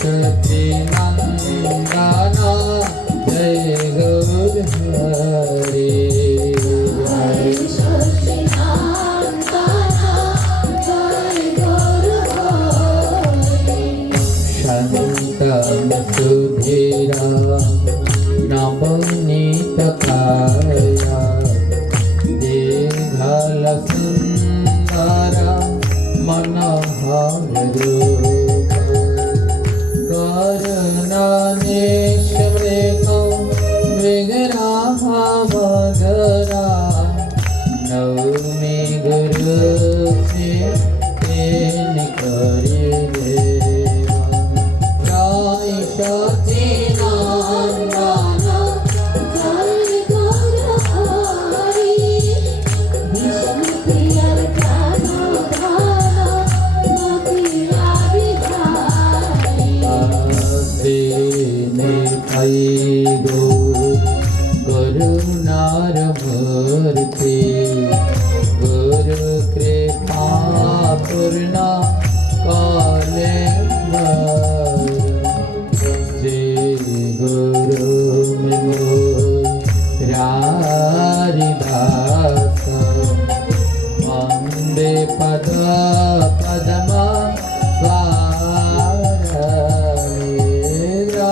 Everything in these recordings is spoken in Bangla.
सरस्वती नंदना जय गौर हरि जय सरस्वती नंदना जय गौर हरि शांतं सुधीरा नवनीत काया दीर्घल सुंदर मनोहर रूप करुणानिष्मृतो विग्रह वगरा नौमि गुरु से तेन करि देवा जय सच्चिदानंद जय गौर हरि विष्णु प्रिय प्राणधान मोतिया विधारी दीने पाई गो करुणार मूर्ति गुरु कृपा पूर्ण काले श्री गुरु रारिदास वंदे पद पद्मा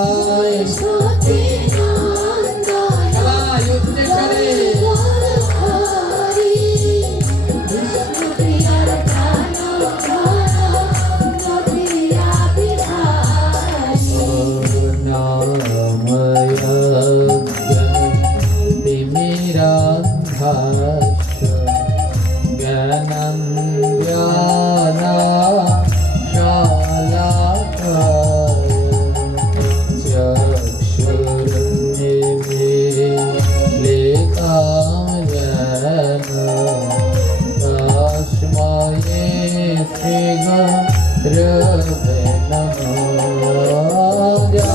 सरस्वती नंदना जय गौर हरि विष्णु प्रिय प्राणधान मोतिया विधारी जय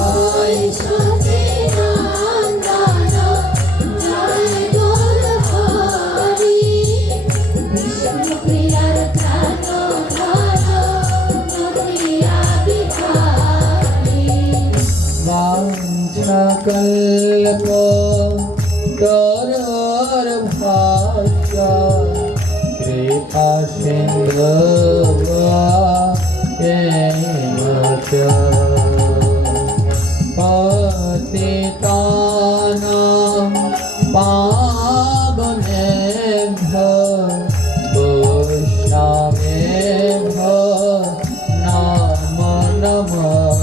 सरस्वती नंदना जय गौर हरि विष्णु प्रिय प्राणधान मोतिया विधारी वाञ्छाकल्प तरोर भाष्य कृपा सिन्धु पतितानां पावनेभ्यो वैष्णवेभ्यो नमो नमः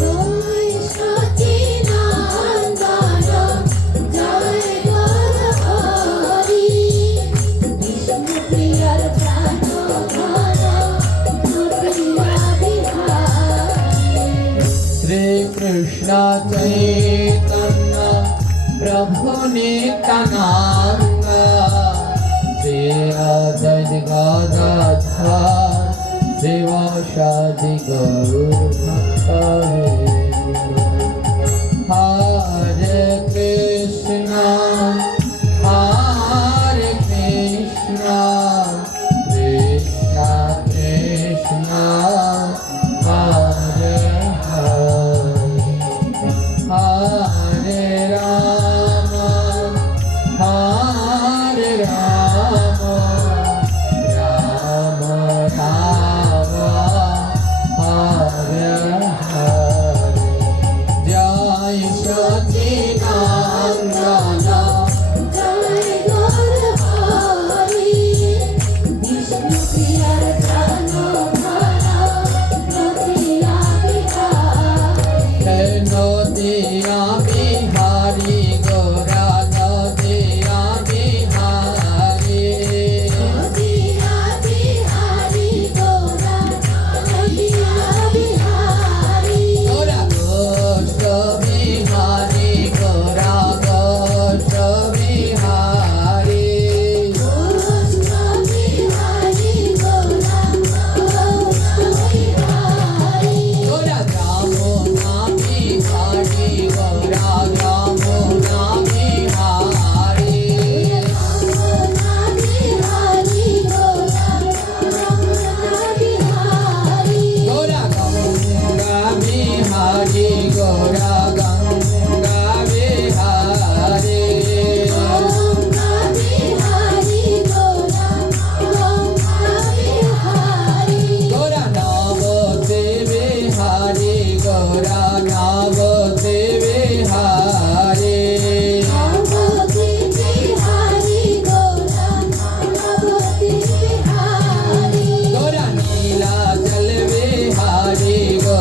जय सरस्वती नंदना जय गौर हरि विष्णु प्रिय प्राणधान मोतिया विधारी श्री कृष्ण चैतन्य प्रभु नित्यानंद श्री अद्वैत गदाधर शिवासादि गौर हरे कृष्ण कृष्ण कृष्ण हरे हरे राम राम राम हरे हरे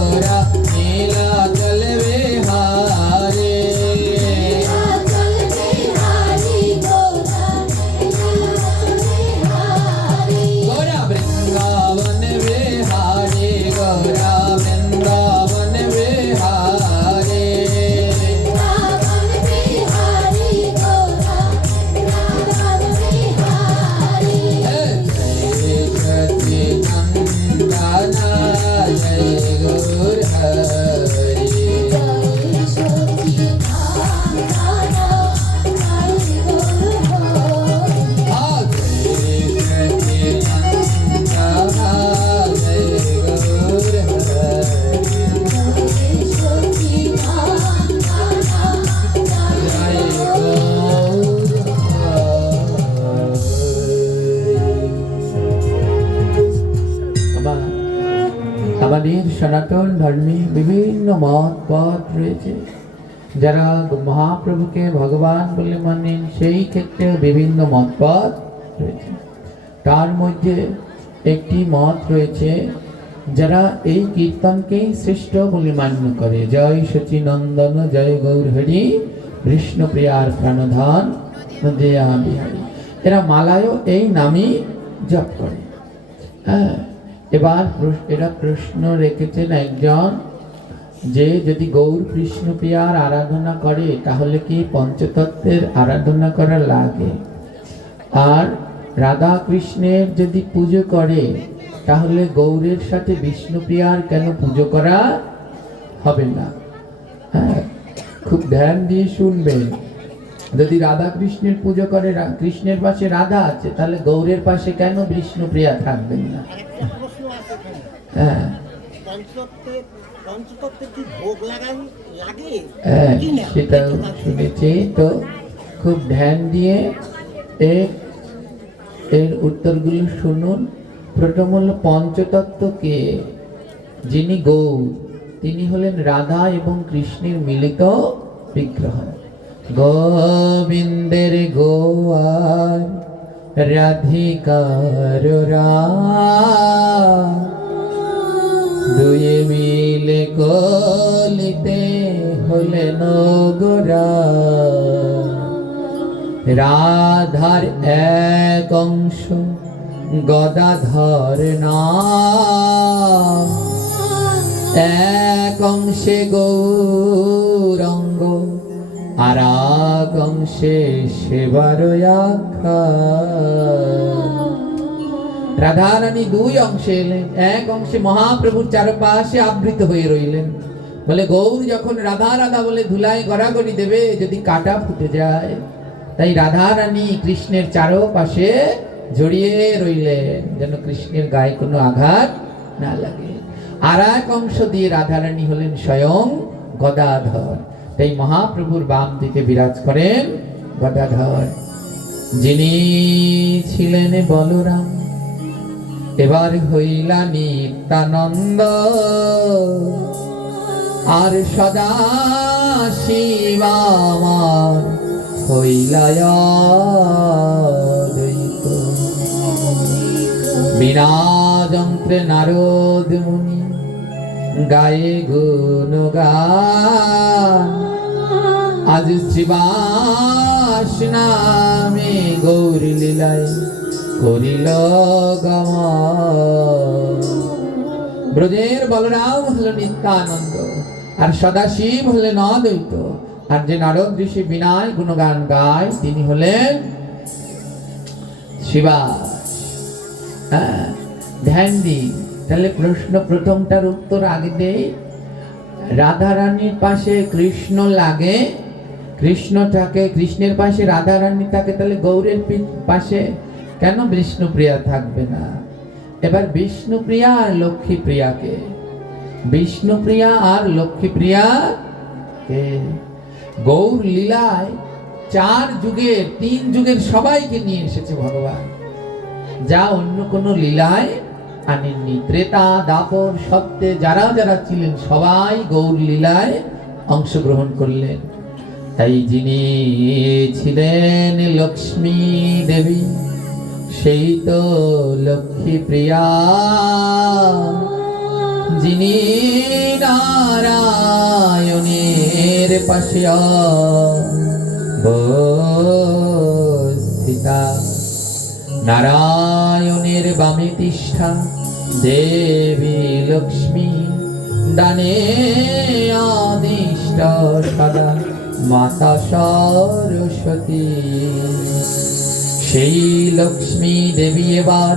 गोरा नीलाचल विहारी नीलाचल बिहारी गोरा नीलाचल बिहारी गोरा वृंदावन विहारी गोरा वृंदावन विहारी वृंदावन बिहारी गोरा वृंदावन बिहारी जय सच्चिदानंद जय गुरु हरि जय सच्चिदानंद जय गुरु हरि আমাদের সনাতন ধর্মে বিভিন্ন মত পথ রয়েছে। যারা মহাপ্রভুকে ভগবান বলে মানেন সেই ক্ষেত্রে বিভিন্ন মত পথ রয়েছে। তার মধ্যে একটি মত রয়েছে যারা এই কীর্তনকে শ্রেষ্ঠ বলে মান্য করে। জয় সচিনন্দন জয় গৌর হরি বিষ্ণুপ্রিয়ার প্রাণধন দেয়া বিহারী, এরা মালায়ও এই নামই জপ করে। হ্যাঁ, এবার এরা প্রশ্ন রেখেছেন একজন যে যদি গৌর কৃষ্ণপ্রিয়ার আরাধনা করে তাহলে কি পঞ্চতত্ত্বের আরাধনা করা লাগে, আর রাধা কৃষ্ণের যদি পুজো করে তাহলে গৌরের সাথে বিষ্ণুপ্রিয়ার কেন পুজো করা হবে না? হ্যাঁ, খুব ধ্যান দিয়ে শুনবেন। যদি রাধা কৃষ্ণের পুজো করে, কৃষ্ণের পাশে রাধা আছে, তাহলে গৌরের পাশে কেন বিষ্ণুপ্রিয়া থাকবেন না? হ্যাঁ, হ্যাঁ, সেটা শুনেছি তো। খুব ধ্যান দিয়ে এর উত্তরগুলো শুনুন। প্রথম হলো পঞ্চতত্ত্বকে, যিনি গৌর তিনি হলেন রাধা এবং কৃষ্ণের মিলিত বিগ্রহ। গোবিন্দের গোয়ার রাধিকার দুয়ে মিলে কলিতে হলেন গোরা। রাধার এক অংশ গদাধর নাম, এক অংশে গৌরঙ্গ আর এক অংশে সেবার আখ্যা। রাধারানী দুই অংশে এলেন, এক অংশে মহাপ্রভুর চারপাশে আবৃত হয়ে রইলেন। বলে গৌর যখন রাধা রাধা বলে ধুলায় গড়াগড়ি দেবে, যদি কাটা ফুটে যায়, তাই রাধারানী কৃষ্ণের চারপাশে জড়িয়ে রইলেন যেন কৃষ্ণের গায়ে কোনো আঘাত না লাগে। আর এক অংশ দিয়ে রাধারানী হলেন স্বয়ং গদাধর, তাই মহাপ্রভুর বাম দিকে বিরাজ করেন গদাধর। যিনি ছিলেন বলরাম, এবার হইলা নিত্যানন্দ, আর সদা শিবা আমার হইলা অদ্বৈত। বিনা যন্ত্রে নারদ মুনি গায়ে গুণগান, আজ শ্রীবাস নামে গৌরী লীলায় করিল গমন। ব্রজের বলরাম হলো নিত্যানন্দ, আর সদাশিব হলেন অদ্বৈত, আর যে নারদ ঋষি বিনায় গুণগান গায় তিনি হলেন শিবাস। হ্যাঁ, ধ্যান দিন। তাহলে প্রশ্ন প্রথমটার উত্তর আগে দেই। রাধারানীর পাশে কৃষ্ণ লাগে, কৃষ্ণের পাশে রাধারানী থাকে, তাহলে গৌরের পাশে কেন বিষ্ণুপ্রিয়া থাকবে না? এবার বিষ্ণুপ্রিয়া আর লক্ষ্মীপ্রিয়াকে, বিষ্ণুপ্রিয়া আর লক্ষ্মীপ্রিয়া কে? গৌর লীলায় 4 যুগের 3 যুগের সবাইকে নিয়ে এসেছে ভগবান, যা অন্য কোনো লীলায় আনেননি। ত্রেতা দাপর সত্যে যারা যারা ছিলেন সবাই গৌর লীলায় অংশগ্রহণ করলেন। তাই যিনি ছিলেন লক্ষ্মী দেবী, সেই তো লক্ষ্মী প্রিয়া। যিনি নারায়ণের পাশে অবস্থিতা, নারায়ণের বামে তিষ্ঠা দেবী লক্ষ্মী, ডানে আদিষ্ট সদা মাতা সরস্বতী। সেই লক্ষ্মী দেবী এবার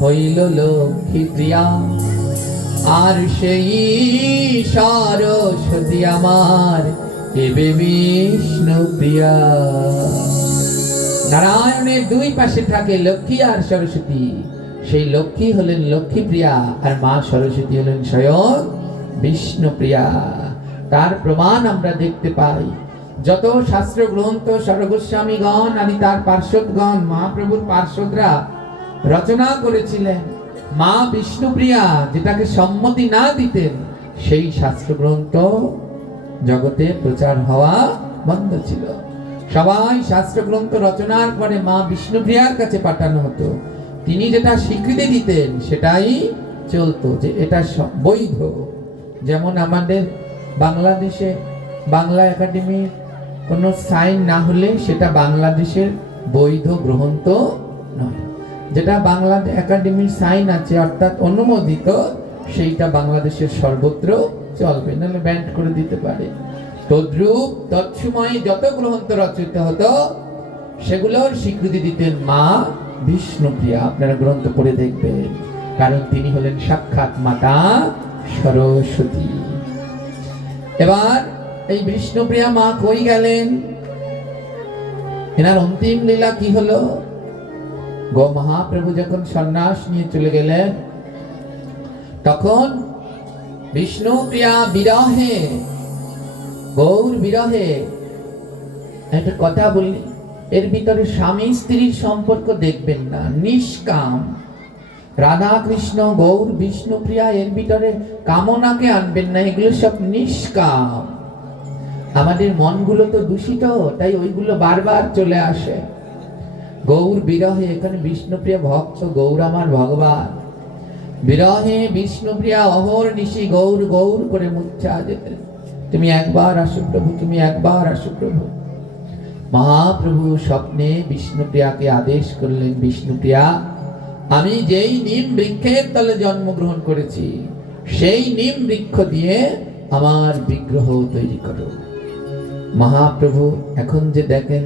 হইল লক্ষ্মী প্রিয়া, আর সেই সরস্বতী আমার এবে বিষ্ণু প্রিয়া। নারায়ণের দুই পাশে থাকে লক্ষ্মী আর সরস্বতী। সেই লক্ষ্মী হলেন লক্ষ্মী প্রিয়া, আর মা সরস্বতী হলেন স্বয়ং বিষ্ণু প্রিয়া। তার প্রমাণ আমরা দেখতে পাই যত শাস্ত্র গ্রন্থ সর্বগোস্বামীগণ আদি তার পার্শ্বদগণ, মহাপ্রভুর পার্শ্বদরা রচনা করেছিলেন, মা বিষ্ণুপ্রিয়া যেটাকে সম্মতি না দিতেন সেই শাস্ত্র গ্রন্থ জগতে প্রচার হওয়া বন্ধ ছিল। সবাই শাস্ত্র গ্রন্থ রচনার পরে মা বিষ্ণুপ্রিয়ার কাছে পাঠানো হতো, তিনি যেটা স্বীকৃতি দিতেন সেটাই চলতো, যে এটা বৈধ। যেমন আমাদের বাংলাদেশে বাংলা একাডেমির কোনো সাইন না হলে সেটা বাংলাদেশের বৈধ গ্রন্থ নয়। যেটা বাংলা একাডেমির সাইন আছে অর্থাৎ অনুমোদিত, সেইটা বাংলাদেশের সর্বত্র চলবে, নাহলে ব্যান্ড করে দিতে পারে। তদ্রূপ তৎসময়ে যত গ্রন্থ রচিত হতো সেগুলোর স্বীকৃতি দিতেন মা বিষ্ণুপ্রিয়া। আপনারা গ্রন্থ পড়ে দেখবেন, কারণ তিনি হলেন সাক্ষাৎ মাতা সরস্বতী। এবার এই বিষ্ণুপ্রিয়া মা কই গেলেন? এনার অন্তিম লীলা কি হলো? গো মহাপ্রভু যখন সন্ন্যাস নিয়ে চলে গেলেন, তখন বিষ্ণুপ্রিয়া বিরহে, গৌর বিরহে, একটা কথা বলি, এর ভিতরে স্বামী স্ত্রীর সম্পর্ক দেখবেন না, নিষ্কাম। রাধা কৃষ্ণ গৌর বিষ্ণুপ্রিয়া এর ভিতরে কামনাকে আনবেন না, এগুলো সব নিষ্কাম। আমাদের মনগুলো তো দূষিত, তাই ওইগুলো বারবার চলে আসে। গৌর বিরহে, এখানে বিষ্ণুপ্রিয়া ভক্ত, গৌর আমার ভগবান। বিরহে বিষ্ণুপ্রিয়া অহর্নিশি গৌর গৌর করে মুচ্ছা যেতেন, তুমি একবার আসো প্রভু, তুমি একবার আসো প্রভু। মহাপ্রভু স্বপ্নে বিষ্ণুপ্রিয়াকে আদেশ করলেন, বিষ্ণুপ্রিয়া আমি যেই নিম বৃক্ষের তলে জন্মগ্রহণ করেছি সেই নিম বৃক্ষ দিয়ে আমার বিগ্রহ তৈরি করো। মহাপ্রভু এখন যে দেখেন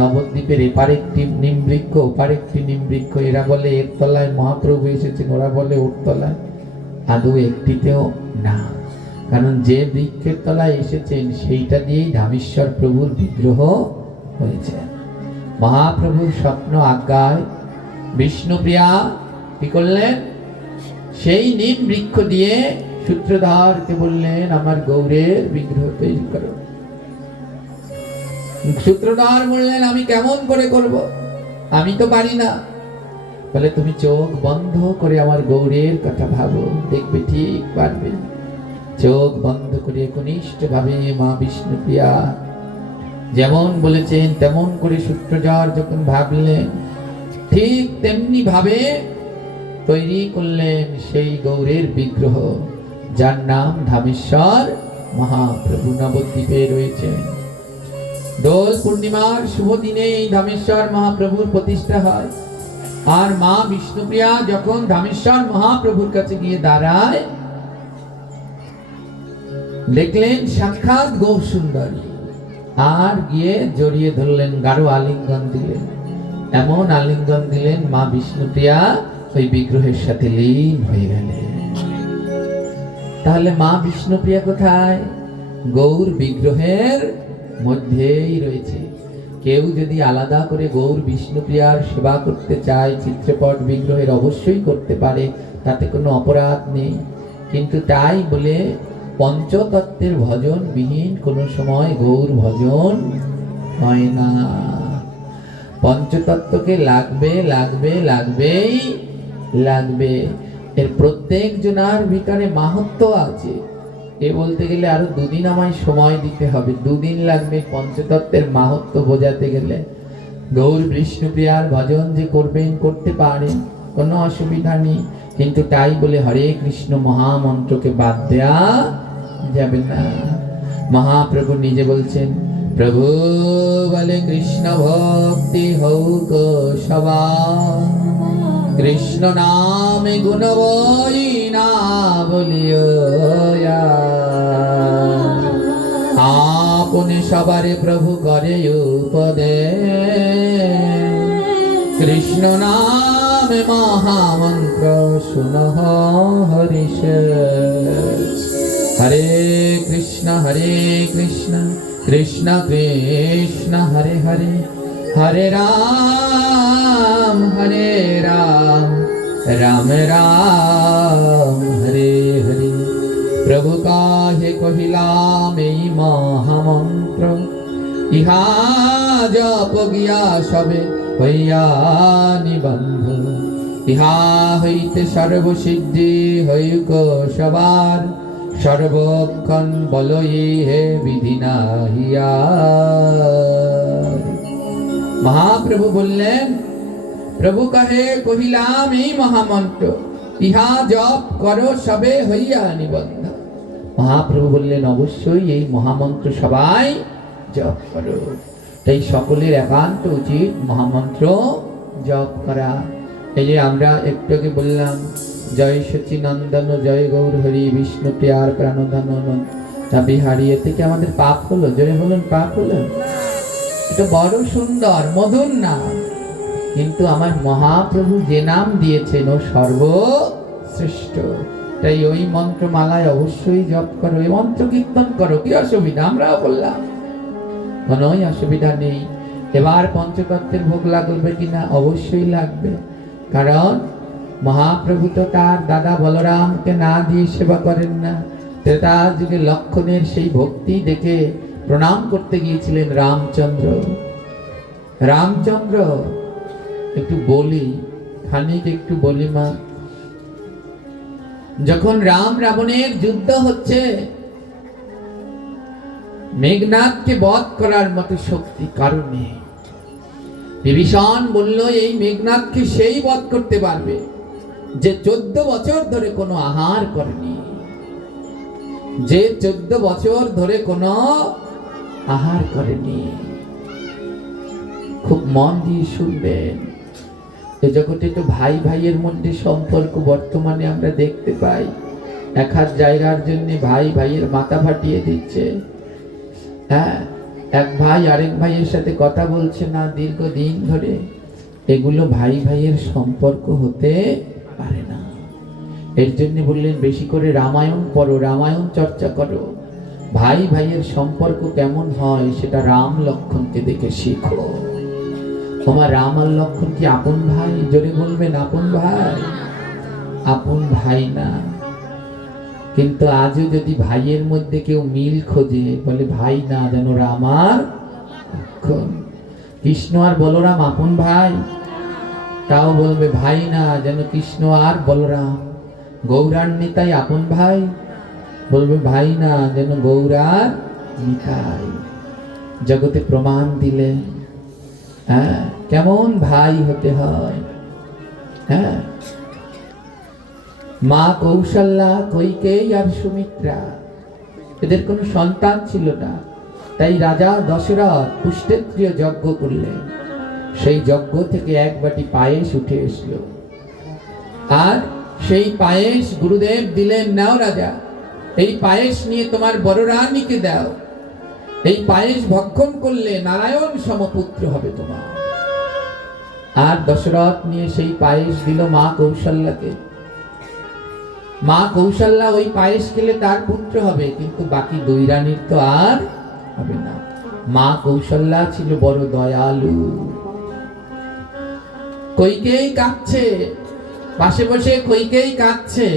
নবদ্বীপের এপার একটি নিম বৃক্ষ, ওপার একটি নিম বৃক্ষ, এরা বলে এর তলায় মহাপ্রভু এসেছেন, ওরা বলে ওর তলায়, আদৌ একটিতেও না। কারণ যে বৃক্ষের তলায় এসেছেন সেইটা দিয়েই ধামেশ্বর প্রভুর বিগ্রহ হয়েছে। মহাপ্রভুর স্বপ্ন আজ্ঞায় বিষ্ণুপ্রিয়া কি করলেন? সেই নিম বৃক্ষ দিয়ে সূত্রধরকে বললেন, আমার গৌরের বিগ্রহ তৈরি করো। সূত্রধর বললেন, আমি কেমন করে করব, আমি তো পারি না। বলে তুমি চোখ বন্ধ করে আমার গৌরের কথা ভাবো, দেখবে ঠিক পারবে। চোখ বন্ধ করে কনিষ্ঠ ভাবে মা বিষ্ণুপ্রিয়া যেমন বলেছেন তেমন করে সূত্রধর যখন ভাবলেন, ঠিক তেমনি ভাবে তৈরি করলেন সেই গৌরের বিগ্রহ, যার নাম ধামেশ্বর মহাপ্রভু নবদ্বীপে রয়েছে। দোল পূর্ণিমার শুভ দিনে এই ধামেশ্বর মহাপ্রভুর প্রতিষ্ঠা হয়। আর মা বিষ্ণুপ্রিয়া যখন ধামেশ্বর মহাপ্রভুর কাছে গিয়ে দাঁড়ায়, দেখলেন সাক্ষাৎ গৌর সুন্দরী, আর গিয়ে জড়িয়ে ধরলেন, গাঢ় আলিঙ্গন দিলেন। এমন আলিঙ্গন দিলেন মা বিষ্ণুপ্রিয়া ওই বিগ্রহের সাথে লীন হয়ে গেলেন। তাহলে মা বিষ্ণুপ্রিয়া কোথায়? গৌর বিগ্রহের মধ্যেই রয়েছে। কেউ যদি আলাদা করে গৌর বিষ্ণুপ্রিয়ার সেবা করতে চায়, চিত্রপট বিগ্রহের অবশ্যই করতে পারে, তাতে কোনো অপরাধ নেই। কিন্তু তাই বলে পঞ্চতত্ত্বের ভজন বিহীন কোনো সময় গৌর ভজন হয় না। পঞ্চতত্ত্বকে লাগবে লাগবে লাগবেই লাগবে। এর প্রত্যেক জনার ভিতরে মাহাত্ম্য আছে। এ বলতে গেলে আরো দুদিন আমায় সময় দিতে হবে, দুদিন লাগবে পঞ্চতত্ত্বের মাহাত্ম্য বোঝাতে গেলে। গৌর বিষ্ণুপ্রিয়ার ভজন যে করবেন, করতে পারেন, কোনো অসুবিধা নেই। কিন্তু তাই বলে হরে কৃষ্ণ মহামন্ত্রকে বাদ দেয়া যাবে না। মহাপ্রভু নিজে বলছেন, প্রভু বলে কৃষ্ণ ভক্তি হৌক সবার, কৃষ্ণ নামে গুণ বই না বলিও আপনি সবারে প্রভু করে উপদেশ, কৃষ্ণ নামে মহামন্ত্র শুনহ হরিষ। হরে কৃষ্ণ কৃষ্ণ কৃষ্ণ হরে হরে, হরে রাম রাম রাম হরে হরে। প্রভু কাহে কহিলাম এই মহামন্ত্র, ইহা জপ গিয়া সবে হইয়া নিবন্ধ, ইহা হইতে সর্বসিদ্ধি হইক সবার, সর্বক্ষণ বলই হে বিধি নাহিয়া। মহাপ্রভু বললেন, প্রভু কহে কহিলাম এই মহামন্ত্র, ইহা জপ করো সবে হইয়া নিবন্ধ। মহাপ্রভু বললেন, অবশ্যই এই মহামন্ত্র সবাই জপ করো। তাই সকলের একান্ত উচিত মহামন্ত্র জপ করা। এই যে আমরা একটু আগে বললাম, জয় সচিনন্দন জয় গৌর হরি বিষ্ণু প্রিয়ার প্রাণধন বিহারী, এ থেকে আমাদের পাপ হলো? জয় বলুন, পাপ হলো? এটা বড় সুন্দর মধুর নাম, কিন্তু আমার মহাপ্রভু যে নাম দিয়েছেন ও সর্বশ্রেষ্ঠ। তাই ওই মন্ত্রমালায় অবশ্যই জপ করো, ওই মন্ত্র কীর্তন করো। কি অসুবিধা? আমরাও বললাম, কোনোই অসুবিধা নেই। এবার পঞ্চতত্ত্বের ভোগ লাগবে কিনা? অবশ্যই লাগবে, কারণ মহাপ্রভু তো তার দাদা বলরামকে না দিয়ে সেবা করেন না। ত্রেতা যুগে লক্ষণের সেই ভক্তি দেখে প্রণাম করতে গিয়েছিলেন রামচন্দ্র। একটু বলি, খানিক একটু বলি মা। যখন রাম রাবণের যুদ্ধ হচ্ছে, মেঘনাদকে বধ করার মতো শক্তি কারণে বিভীষণ বলল, এই মেঘনাদকে সেই বধ করতে পারবে যে 14 বছর ধরে কোনো আহার করেনি, যে 14 বছর ধরে কোনো আহার করেনি। খুব মন দিয়ে শুনবেন। এ জগতে তো ভাই ভাইয়ের মধ্যে সম্পর্ক বর্তমানে আমরা দেখতে পাই। এক হাত জায়গার জন্য ভাই ভাইয়ের মাথা ফাটিয়ে দিচ্ছে। হ্যাঁ, এক ভাই আরেক ভাইয়ের সাথে কথা বলছে না দীর্ঘদিন ধরে। এগুলো ভাই ভাইয়ের সম্পর্ক হতে পারে না। এর জন্য বললেন, বেশি করে রামায়ণ পড়ো, রামায়ণ চর্চা করো। ভাই ভাইয়ের সম্পর্ক কেমন হয় সেটা রাম লক্ষ্মণকে দেখে শিখো। তোমার রাম আর লক্ষ্মণ কি আপন ভাই? জোরে বলবেন, আপন ভাই? আপন ভাই না, কিন্তু আজও যদি ভাইয়ের মধ্যে কেউ মিল খোঁজে, বলে ভাই না, যেন রাম আর লক্ষ্মণ। কৃষ্ণ আর বলরাম আপন ভাই? তাও বলবে ভাই না, যেন কৃষ্ণ আর বলরাম। গৌরার নিতাই আপন ভাই? বলবে ভাই না, যেন গৌরার নিতাই। জগতে প্রমাণ দিলেন হ্যাঁ কেমন ভাই হতে হয়। হ্যাঁ, মা কৌশল্যা, কৈকেয়ী আর সুমিত্রা, এদের কোনো সন্তান ছিল না। তাই রাজা দশরথ পুষ্টেন্দ্রিয় যজ্ঞ করলেন। সেই যজ্ঞ থেকে এক বাটি পায়েস উঠে এসলো, আর সেই পায়েস গুরুদেব দিলেন, নাও রাজা, এই পায়েস নিয়ে তোমার বড় রানীকে দাও। এই পায়েস ভক্ষণ করলে নারায়ণ সমপুত্র হবে তোমার। আর দশরথ নিয়ে সেই পায়েস দিল মা কৌশল্যাকে। মা কৌশল্যা ওই পায়েস খেলে তার পুত্র হবে, কিন্তু বাকি দুই রানীর তো আর হবে না। মা কৌশল্যা ছিল বড় দয়ালু। কৈকেয়ী কাঁদছে, পাশে বসে কৈকেয়ী কাঁদছে।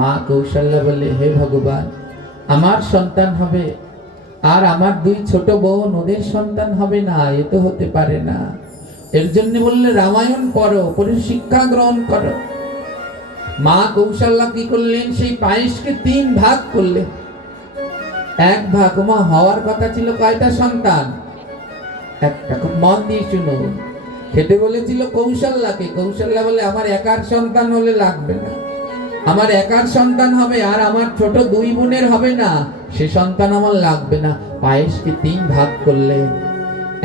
মা কৌশল্যা বলে, হে ভগবান, আমার সন্তান হবে আর আমার দুই ছোট বোন, ওদের সন্তান হবে না, এ তো হতে পারে না। এর জন্য বললে রামায়ণ পড়ো, পড়ে শিক্ষা গ্রহণ করো। মা কৌশল্যা কি করলেন, সেই পায়েসকে 3 ভাগ করলেন। এক ভাগ, হওয়ার কথা ছিল কয়টা সন্তান? একটা। খুব মন দিয়ে শুনুন, খেতে বলেছিল কৌশল্যাকে। কৌশল্যা বলে আমার একার সন্তান হলে লাগবে না, আমার একার সন্তান হবে, আর আমার ছোট 2 বোনের হবে না, সে সন্তান আমার লাগবে না। পায়েসকে 3 ভাগ করলেন,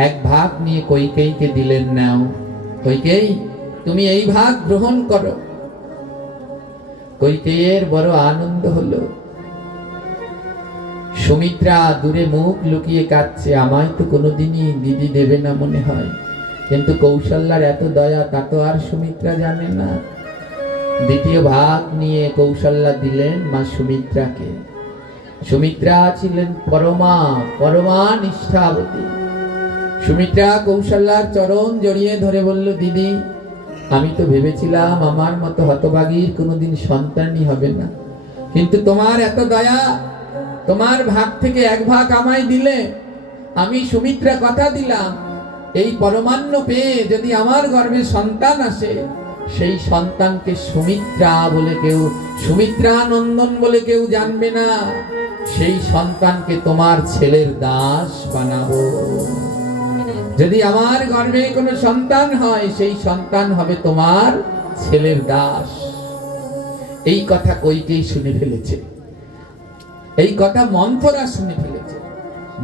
1 ভাগ নিয়ে কইকেয়ীকে দিলেন, নাও কইকেয়ী তুমি এই ভাগ গ্রহণ করো। কইকেয়ীর বড় আনন্দ হলো। সুমিত্রা দূরে মুখ লুকিয়ে কাঁদছে, আমায় তো কোনোদিনই দিদি দেবে না মনে হয়, কিন্তু কৌশল্যার এত দয়া তা তো আর সুমিত্রা জানে না। দ্বিতীয় ভাগ নিয়ে কৌশল্যা দিলেন মা সুমিত্রাকে। সুমিত্রা ছিলেন পরমা নিষ্ঠাবতী। সুমিত্রা কৌশল্যার চরণ জড়িয়ে ধরে বলল, দিদি আমি তো ভেবেছিলাম আমার মতো হতভাগীর কোনোদিন সন্তানই হবে না, কিন্তু তোমার এত দয়া, তোমার ভাগ থেকে 1 ভাগ আমায় দিলে। আমি সুমিত্রা কথা দিলাম, এই পরমান্ন পেয়ে যদি আমার গর্ভে সন্তান আসে, সেই সন্তানকে সুমিত্রা বলে কেউ, সুমিত্রা নন্দন বলে কেউ জানবে না, সেই সন্তানকে তোমার ছেলের দাস বানাবো। যদি আমার গর্ভে কোনো সন্তান হয়, সেই সন্তান হবে তোমার ছেলের দাস। এই কথা কইকেয়ী শুনে ফেলেছে, এই কথা মন্থরা শুনে ফেলেছে।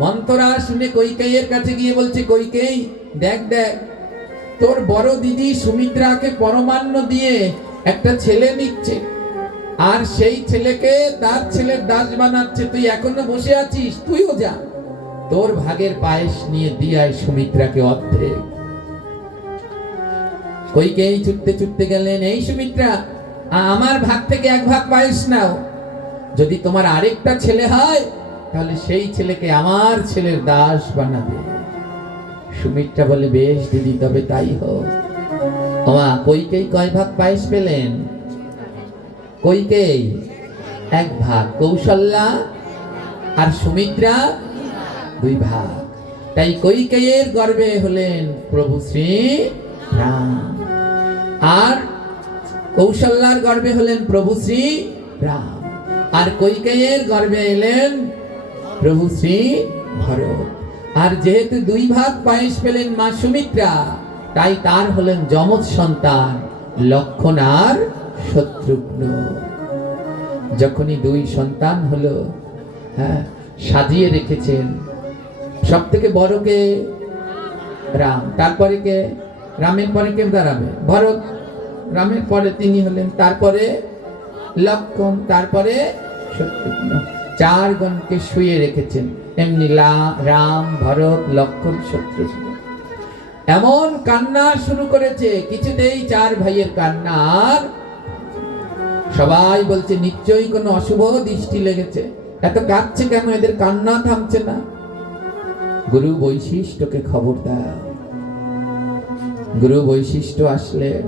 মন্থরা শুনে কইকেয়ীর কাছে গিয়ে বলছে, কইকেয়ী দেখ দেখ, তোর বড় দিদি সুমিত্রাকে পরমান্ন দিয়ে একটা ছেলে নিচ্ছে, আর সেই ছেলেকে তার ছেলের দাস বানাচ্ছে। তুই এখনো বসে আছিস, তুইও যা, তোর ভাগের পায়েস নিয়ে দিয়ায় সুমিত্রাকে অর্ধেক। কইকেয়ী ছুটতে ছুটতে গেলেন, এই সুমিত্রা আমার ভাগ থেকে 1 ভাগ পায়েস নাও, যদি তোমার আরেকটা ছেলে হয় তাহলে সেই ছেলেকে আমার ছেলের দাস বানাবে। সুমিত্রা বলে, বেশ দিদি, তবে তাই হোক। ওমা কইকেয়ী কয় ভাগ পায়েস পেলেন? কইকেয়ী 1 ভাগ, কৌশল্যা আর সুমিত্রা 2 ভাগ। তাই কইকেয়ীর গর্ভে হলেন প্রভু শ্রী রাম, আর কৌশল্যার গর্ভে হলেন প্রভু শ্রী রাম, আর কইকেয়ীর গর্ভে এলেন প্রভু শ্রী ভরত। আর যেহেতু 2 ভাগ পায়েস পেলেন মা সুমিত্রা, তাই তার হলেন যমজ সন্তান লক্ষণ আর শত্রুঘ্ন। যখনই 2 সন্তান হলো, হ্যাঁ, সাজিয়ে রেখেছেন। সব থেকে বড়কে রাম, তারপরে কে? রামের পরে কে দাঁড়াবে? ভরত। রামের পরে তিনি হলেন, তারপরে লক্ষণ, তারপরে শত্রুঘ্ন। 4 গণকে শুয়ে রেখেছেন, এমনি রাম, ভরত, লক্ষণ, শত্রুঘ্ন। এমন কান্না শুরু করেছে, কিছুতেই 4 ভাইয়ের কান্না আর সবাই বলছে নিশ্চয়ই কোনো অশুভ দৃষ্টি লেগেছে, এত কাঁদছে কেন, এদের কান্না থামছে না। গুরু বৈশিষ্ট্যকে খবর দাও। গুরু বৈশিষ্ট্য আসলেন,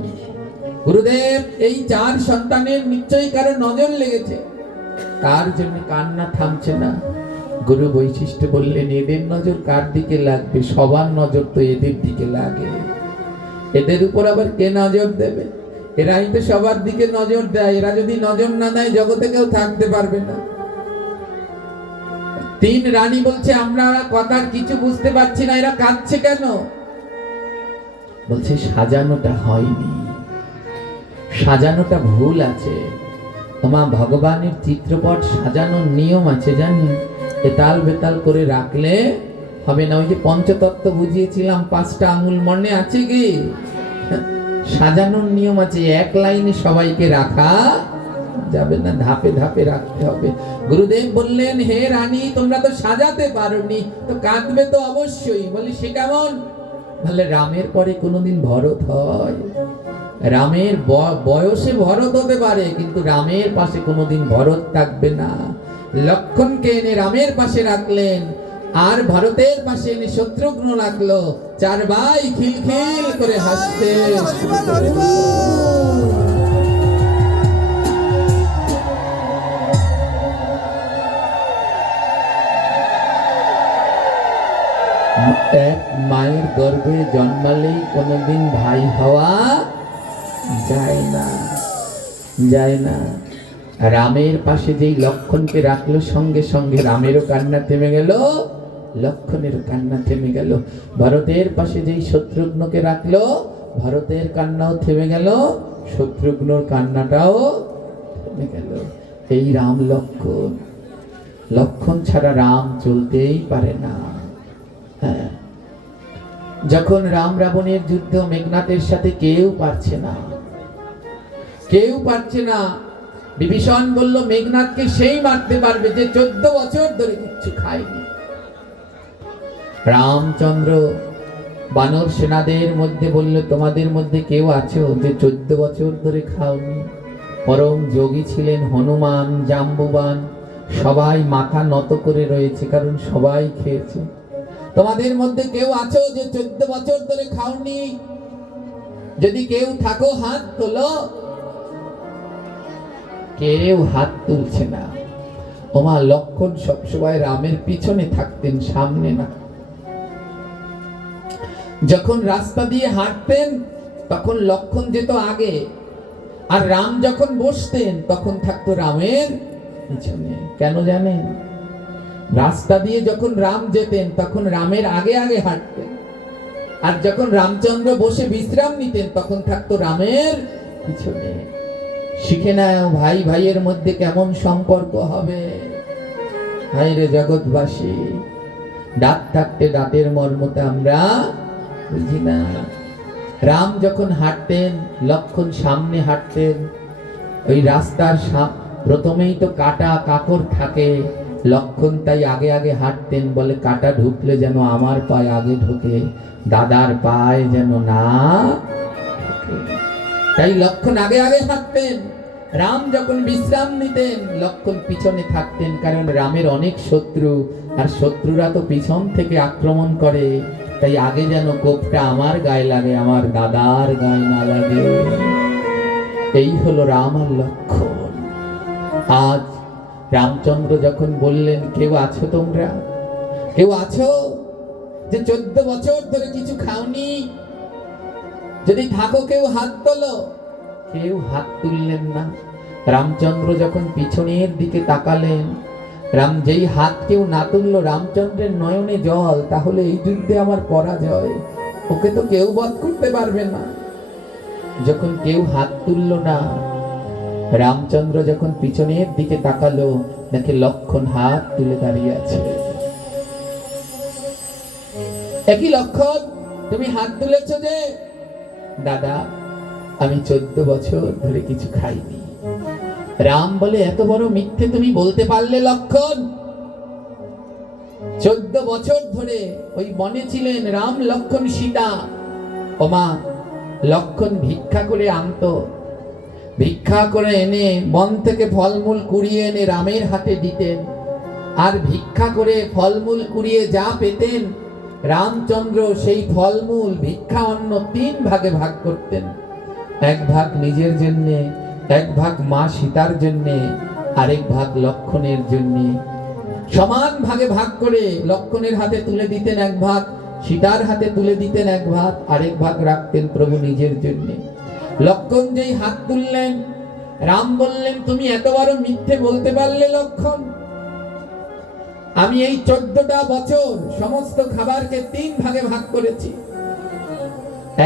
গুরুদেব এই 4 সন্তানের নিশ্চয়ই কারো নজর লেগেছে, তার জন্য কান্না থামছে না। গুরু বৈশিষ্ট্য বললেন, এদের নজর কার দিকে লাগবে? সবার নজর তো এদের দিকে লাগে, এদের উপর আবার কে নজর দেবে? এরাই তো সবার দিকে নজর দেয়, এরা যদি নজর না দেয় জগতে কেউ থাকতে পারবে না। 3 রানী বলছে, আমরা কথার কিছু বুঝতে পারছি না, এরা কাঁদছে কেন? বলছে সাজানোটা হয়নি, সাজানোটা ভুল আছে। তোমার ভগবানের চিত্রপট সাজানোর নিয়ম আছে জানেন, এতাল বেতাল করে রাখলে হবে না। ওই যে পঞ্চতত্ত্ব বুঝিয়েছিলাম 5টা আঙুল মনে আছে কি? সাজানোর নিয়ম আছে, 1 লাইনে সবাইকে রাখা যাবে না, ধাপে ধাপে রাখতে হবে। গুরুদেব বললেন, হে রানী তোমরা তো সাজাতে পারোনি, তো কাঁদবে তো অবশ্যই। বলি সে কেমন? বলে রামের পরে কোনোদিন ভরত হয়? রামের বয়সে ভরত হতে পারে, কিন্তু রামের পাশে কোনোদিন ভরত থাকবে না। লক্ষণকে এনে রামের পাশে রাখলেন, আর ভরতের পাশে এনে শত্রুঘ্ন রাখলো। 4 ভাই খিলখিল করে হাসতে এক মায়ের গর্ভে জন্মালেই কোনোদিন ভাই হওয়া যায় না, যায় না। রামের পাশে যেই লক্ষণকে রাখলো, সঙ্গে সঙ্গে রামেরও কান্না থেমে গেল, লক্ষণের কান্না থেমে গেল। ভরতের পাশে যেই শত্রুঘ্নকে রাখলো, ভরতের কান্নাও থেমে গেল, শত্রুঘ্নর কান্নাটাও থেমে গেল। এই রাম লক্ষণ, লক্ষণ ছাড়া রাম চলতেই পারে না। হ্যাঁ, যখন রাম রাবণের যুদ্ধ, মেঘনাথের সাথে কেউ পারছে না, কেউ পারছে না। বিভীষণ বলল মেঘনাথকে সেই মারতে পারবে যে 14 বছর ধরে কিচ্ছু খায়নি। রামচন্দ্র বানর সেনাদের মধ্যে বলল তোমাদের মধ্যে কেউ আছো যে 14 বছর ধরে খাওনি? পরম যোগী ছিলেন হনুমান, জাম্বুবান, সবাই মাথা নত করে রয়েছে, কারণ সবাই খেয়েছে। তোমাদের মধ্যে কেউ আছো যে 14 বছর ধরে খাওনি? যদি কেউ থাকো হাত তোলো। কেউ হাত তুলছে না। ওমা, লক্ষণ সবসময় রামের পিছনে থাকতেন, সামনে না। যখন রাস্তা দিয়ে হাঁটতেন তখন লক্ষণ যেত আগে, আর রাম যখন বসতেন তখন থাকতো রামের পিছনে। কেন জানেন? রাস্তা দিয়ে যখন রাম যেতেন তখন রামের আগে আগে হাঁটতেন, আর যখন রামচন্দ্র বসে বিশ্রাম নিতেন তখন থাকতো রামের পিছনে। শিখে নাও ভাই ভাইয়ের মধ্যে কেমন সম্পর্ক হবে। হায় রে জগৎবাসী, দাঁত থাকতে দাঁতের মর্মটা আমরা বুঝি না। রাম যখন হাঁটতেন লক্ষণ সামনে হাঁটতেন। ওই রাস্তার প্রথমেই তো কাটা কাকর থাকে, লক্ষণ তাই আগে আগে হাঁটতেন। বলে কাটা ঢুকলে যেন আমার পায়ে আগে ঢোকে, দাদার পায়ে যেন না ঢোকে। তাই লক্ষণ আগে আগে হাঁটতেন। রাম যখন বিশ্রাম নিতেন লক্ষণ পিছনে থাকতেন, কারণ রামের অনেক শত্রু, আর শত্রুরা তো পিছন থেকে আক্রমণ করে। তাই আগে যেন কোপটা আমার গায়ে লাগে, আমার দাদার গায়ে না লাগে। এই হলো রাম আর লক্ষণ। আজ রামচন্দ্র যখন বললেন কেউ আছো তোমরা, কেউ আছো যে 14 বছর ধরে কিছু খাওনি? যদি থাকো কেউ হাত তোলো। কেউ হাত তুললেন না। রামচন্দ্র যখন পিছনের দিকে তাকালেন, রাম যেই হাত কেউ না তুললো, রামচন্দ্রের নয়নে জল। তাহলে এই যুদ্ধে আমার পরাজয়, ওকে তো কেউ বধ করতে পারবে না। যখন কেউ হাত তুললো না, রামচন্দ্র যখন পিছনের দিকে তাকালো, দেখে লক্ষণ হাত তুলে দাঁড়িয়ে আছে। একই লক্ষণ, তুমি হাত তুলেছ যে? দাদা, আমি 14 বছর ধরে কিছু খাইনি। রাম বলে এত বড় মিথ্যে তুমি বলতে পারলে লক্ষণ? 14 বছর ধরে ওই বনে ছিলেন রাম, লক্ষণ, সীতা। ওমা, লক্ষণ ভিক্ষা করে আনতো, ভিক্ষা করে এনে বন থেকে ফলমূল কুড়িয়ে এনে রামের হাতে দিতেন। আর ভিক্ষা করে ফলমূল কুড়িয়ে যা পেতেন, রামচন্দ্র সেই ফলমূল ভিক্ষা অন্ন 3 ভাগে ভাগ করতেন। 1 ভাগ নিজের জন্যে, 1 ভাগ মা সীতার জন্যে, আরেক ভাগ লক্ষণের জন্যে। সমান ভাগে ভাগ করে লক্ষণের হাতে তুলে দিতেন 1 ভাগ, সীতার হাতে তুলে দিতেন 1 ভাগ, আরেক ভাগ রাখতেন প্রভু নিজের জন্যে। লক্ষণ যেই হাত তুললেন, রাম বললেন তুমি এত বড় মিথ্যে বলতে পারলে লক্ষণ? আমি এই 14টা বছর সমস্ত খাবারকে 3 ভাগে ভাগ করেছি।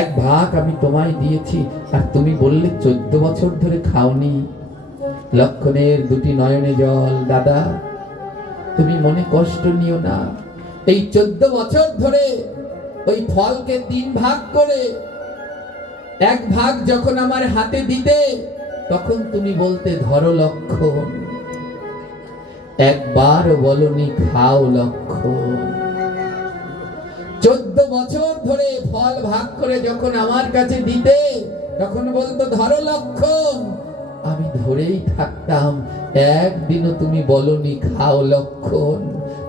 1 ভাগ আমি তোমায় দিয়েছি, আর তুমি বললে 14 বছর ধরে খাওনি। লক্ষণের 2টি নয়নে জল। দাদা, তুমি মনে কষ্ট নিও না। এই 14 বছর ধরে ওই ফলকে 3 ভাগ করে 1 ভাগ যখন আমার হাতে দিতে, তখন তুমি বলতে ধরো লক্ষণ, একবার বলনি খাও লক্ষণ। 14 বছর ধরে ফল ভাগ করে যখন আমার কাছে দিতে, তখন বলতো ধরো লক্ষণ। আমি ধরেই থাকতাম, একদিনও তুমি বলনি খাও লক্ষণ।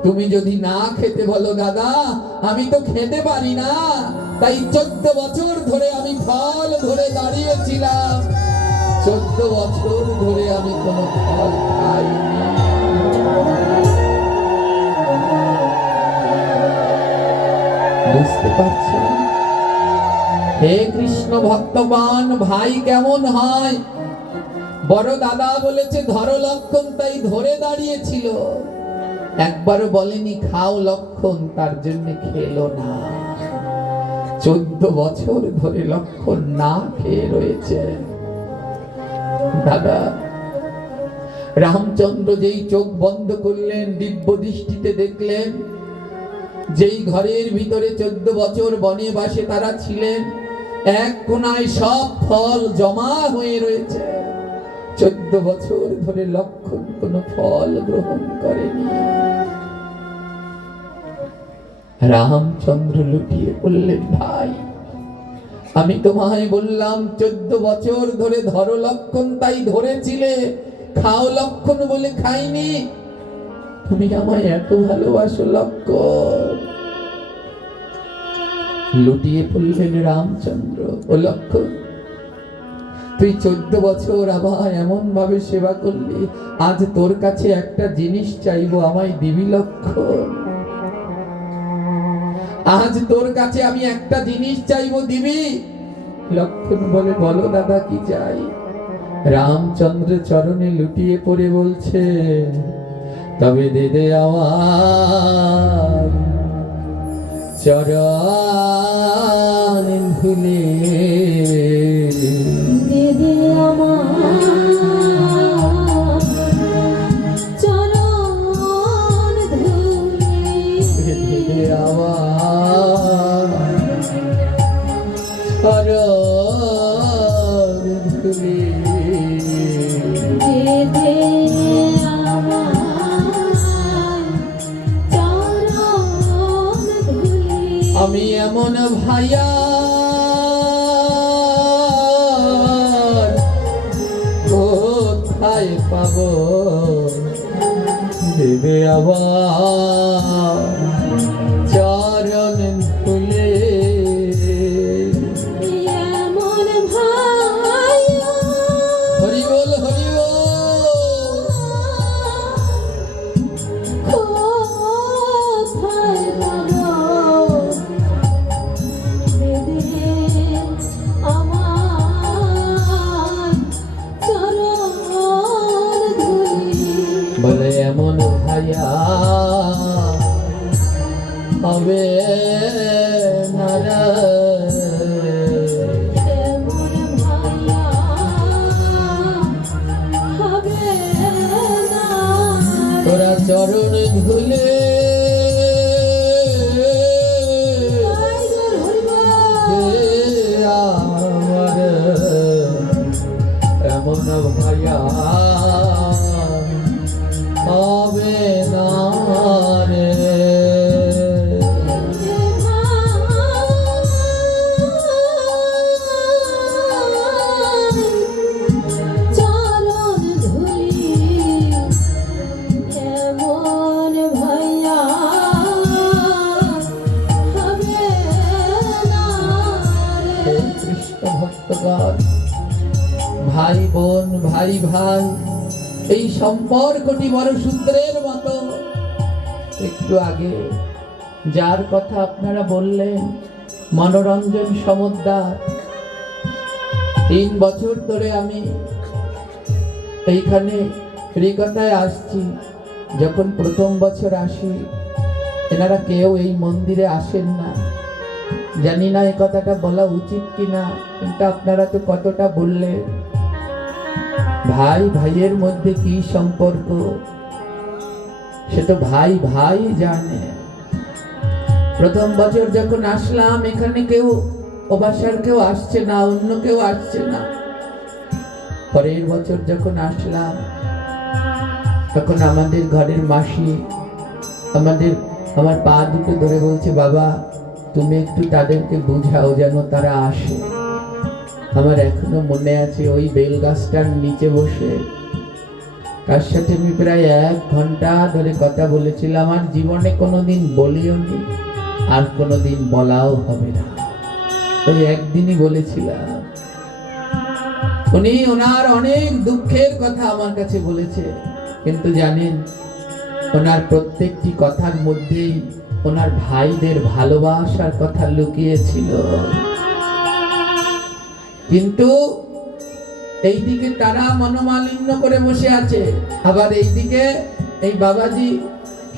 তুমি যদি না খেতে বলো দাদা, আমি তো খেতে পারি না। তাই 14 বছর ধরে আমি ফল ধরে দাঁড়িয়েছিলাম। 14 বছর ধরে আমি কোনো ফল খাইনি। বুঝতে পারছেন? হে কৃষ্ণ ভক্তবান ভাই কেমন হয়? বড় দাদা বলেছে ধরো লক্ষণ, তাই ধরে দাঁড়িয়েছিল। একবারও বলেনি খাও লক্ষণ, তার জন্য খেলো না। 14 বছর ধরে লক্ষণ না খেয়ে রয়েছে। দাদা, রামচন্দ্র যেই চোখ বন্ধ করলেন, দিব্য দৃষ্টিতে দেখলেন যেই ঘরের ভিতরে 14 বছর বনবাসে তারা ছিলেন, এক কোণায় সব ফল জমা হয়ে রয়েছে। 14 বছর ধরে লক্ষণ কোনো ফল গ্রহণ করেনি। রামচন্দ্র লুটিয়ে বললেন, ভাই আমি তোমায় বললাম 14 বছর ধরে ধরো লক্ষণ, তাই ধরেছিলে, খাও লক্ষণ বলে খাইনি। তুমি আমায় এত ভালোবাসো লক্ষণ। লুটিয়ে পড়লেন রামচন্দ্র, ও লক্ষণ তুই 14 বছর আমায় এমন ভাবে সেবা করলি, আজ তোর কাছে একটা জিনিস চাইবো, আমায় দিবি লক্ষণ? আজ তোর কাছে আমি একটা জিনিস চাইবো, দিবি? লক্ষণ বলে, বলো দাদা কি চাই? রামচন্দ্র চরণে লুটিয়ে পড়ে বলছে, তবে দে দে আমার চরণ ধুলে, দিদি আমার চরণ ধুলি, দে দে আমার চরণ ধুলে, দিদি আমার চরণ ধুলি। আমি এমন ভাইয়া কোথায় পাবো, দেবে আবার চরণ ধুলে। এমন ভাইয়া হরি বল, হরি বল। কোথায় পাবো, দিদি আমার চরণ ধুলি। বলে এমন ভাইয়া হবে না রে। এমন ভাইয়া হবে না। তোরা চরণ ধুলে টাইগার হরিবল। আমার এমন ভাইয়া হবে না রে। চরণ ধুলি এমন ভাইয়া হবে না হে রে। কৃষ্ণ ভক্তগণ, ভাই বোন, ভাই ভাই, এই সম্পর্কটি বড় সূত্রের মতো। একটু আগে যার কথা আপনারা বললেন, মনোরঞ্জন সমদ্দার, 3 বছর ধরে আমি এইখানে কলিকাতায় আসছি। যখন প্রথম বছর আসি, এনারা কেউ এই মন্দিরে আসেন না। জানি না এই কথাটা বলা উচিত কিনা, কিন্তু আপনারা তো কতটা বললেন। ভাই ভাইয়ের মধ্যে কি সম্পর্ক, সে তো ভাই ভাই জানে। প্রথম বছর যখন আসলাম, এখানে কেউ অবাসার কেউ আসছে না, অন্য কেউ আসছে না। পরের বছর যখন আসলাম, তখন আমাদের ঘরের মাসি আমার পা দুটো ধরে বলছে, বাবা তুমি একটু তাদেরকে বুঝাও যেন তারা আসে। আমার এখনো মনে আছে, ওই বেল গাছটার নিচে বসে তার সাথে আমি প্রায় 1 ঘন্টা ধরে কথা বলেছিলাম। আমার জীবনে কোনোদিন বলিও নি, আর কোনোদিন বলাও হবে না। ওই একদিনই বলেছিলাম। উনি ওনার অনেক দুঃখের কথা আমার কাছে বলেছে, কিন্তু জানেন ওনার প্রত্যেকটি কথার মধ্যেই ওনার ভাইদের ভালোবাসার কথা লুকিয়েছিল। কিন্তু এইদিকে তারা মনোমালিন্য করে বসে আছে, আবার এইদিকে এই বাবাজি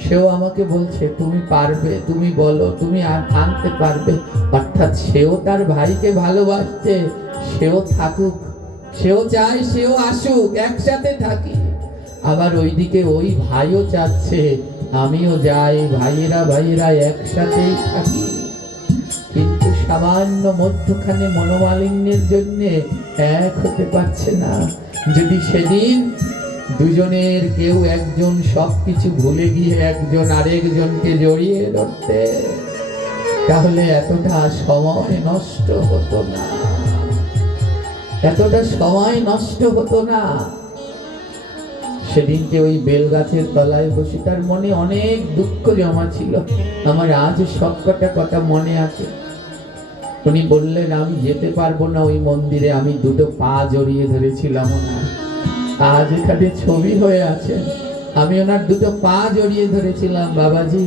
সেও আমাকে বলছে তুমি পারবে, তুমি বলো, তুমি আনতে পারবে। অর্থাৎ সেও তার ভাইকে ভালোবাসছে, সেও থাকুক, সেও চায় সেও আসুক, একসাথে থাকি। আবার ওইদিকে ওই ভাইও চাচ্ছে আমিও যাই, ভাইয়েরা একসাথেই থাকি। কিন্তু সামান্য মধ্যখানে মনোমালিন্যের জন্য এক হতে পারছে না। যদি সেদিন দুজনের কেউ একজন সবকিছু ভুলে গিয়ে একজন আরেকজনকে জড়িয়ে ধরতে, তাহলে এতটা সময় নষ্ট হতো না, এতটা সময় নষ্ট হতো না। সেদিনকে ওই বেলগাছের তলায় বসে তার মনে অনেক দুঃখ জমা ছিল। আমার আজ সবকটা কথা মনে আছে। উনি বললেন আমি যেতে পারবো না ওই মন্দিরে, আমি দুটো পা জড়িয়ে ধরেছিলাম ওনার। আজ এখানে ছবি হয়ে আছে, আমি ওনার দুটো পা জড়িয়ে ধরেছিলাম। বাবাজি,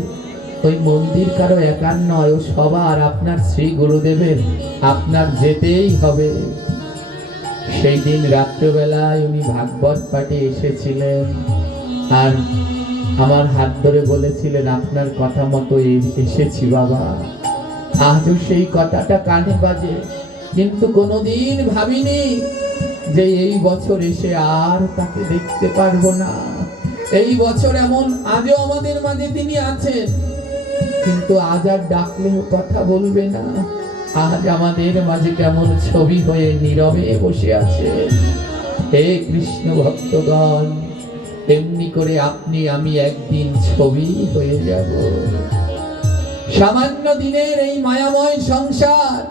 ওই মন্দির কারো একার নয়, ও সবার, আপনার শ্রী গুরুদেবের, আপনার যেতেই হবে। সেই দিন রাত্রেবেলায় উনি ভাগবত পাঠে এসেছিলেন আর আমার হাত ধরে বলেছিলেন আপনার কথা মতো এসেছি বাবা। আজও সেই কথাটা কানে বাজে, কিন্তু কোনোদিন ভাবিনি যে এই বছর এসে আর তাকে দেখতে পারবো না। এই বছর এমন আজও আমাদের মাঝে তিনি আছেন, কিন্তু আজ আর ডাকলেও কথা বলবে না। আজ আমাদের মাঝে কেমন ছবি হয়ে নীরবে বসে আছে। হে কৃষ্ণ ভক্তগণ, তেমনি করে আপনি আমি একদিন ছবি হয়ে যাব। সামান্য দিনের এই মায়াময় সংসার,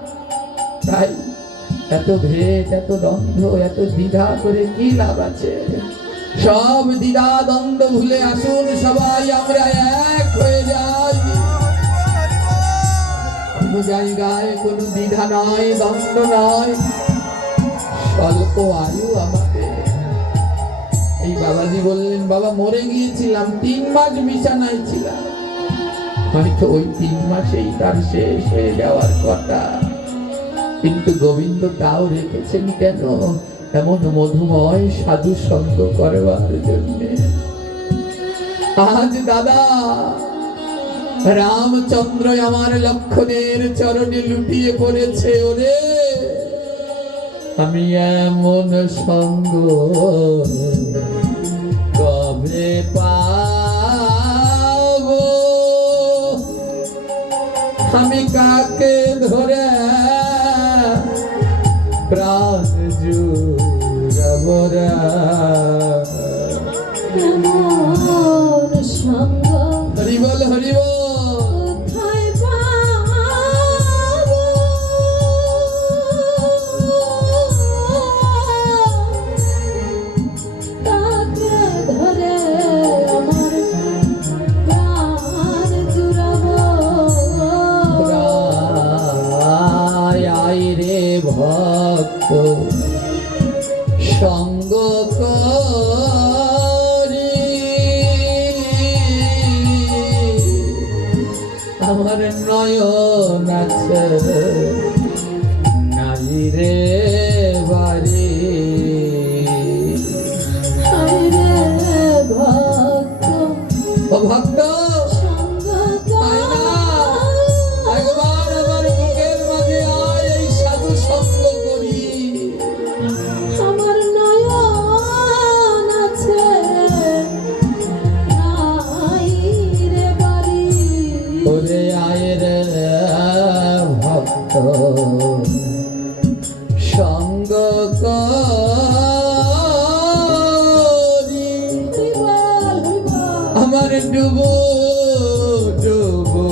তাই এত ভেদ, এত দ্বন্দ্ব, এত দ্বিধা করে কি লাভ আছে? সব দ্বিধা দ্বন্দ্ব ভুলে আসুন, সবাই আমরা এক হয়ে যাই। কোনো জায়গায় কোনো দ্বিধা নয়, দ্বন্দ্ব নয়, স্বল্প আয়ু আমাদের। এই বাবাজি বললেন বাবা মরে গিয়েছিলাম, 3 মাস বিছানায় ছিলাম, হয়তো ওই 3 মাসেই তার শেষ হয়ে যাওয়ার কথা, কিন্তু গোবিন্দ তাও রেখেছেন কেন? এমন মধুময় সাধু সঙ্গ করবার জন্য। আজ দাদা রামচন্দ্র আমার লক্ষণের চরণে লুটিয়ে পড়েছে। ওরে আমি এমন সঙ্গ কবে পাব, আমি কাকে ধরে প্রাণ জুড়াবো রে? এমন সঙ্গ হরি বল, হরি বল। কোথায় পাবো? কাকে ধরে আমার প্রাণ জুড়াবো? আয় রে ভক্ত সঙ্গ করি, আমার নয়ন আছে নাই রে বাড়ি। হায় রে ভক্ত ও ভক্ত সঙ্গ আয় না, একবার আমার বুকের মাঝে আয়, এই সাধু সঙ্গ করি। আমার নয়ন আছে নাই রে বাড়ি। ওরে আয় রে ভক্ত সঙ্গ করি, আমার ডুবো ডুবো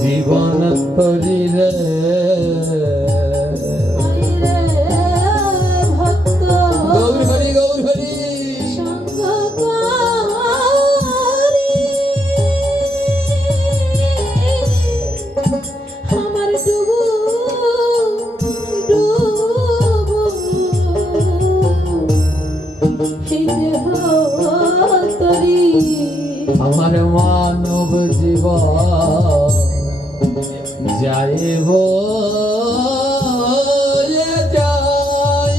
জীবন তরি রে। ভক্ত গৌর হরি, গৌর হরি। সঙ্গ করি, আমার ডুবু ডুবু এই দেহ তরি। আমার মানব জীবন যাইব যাই,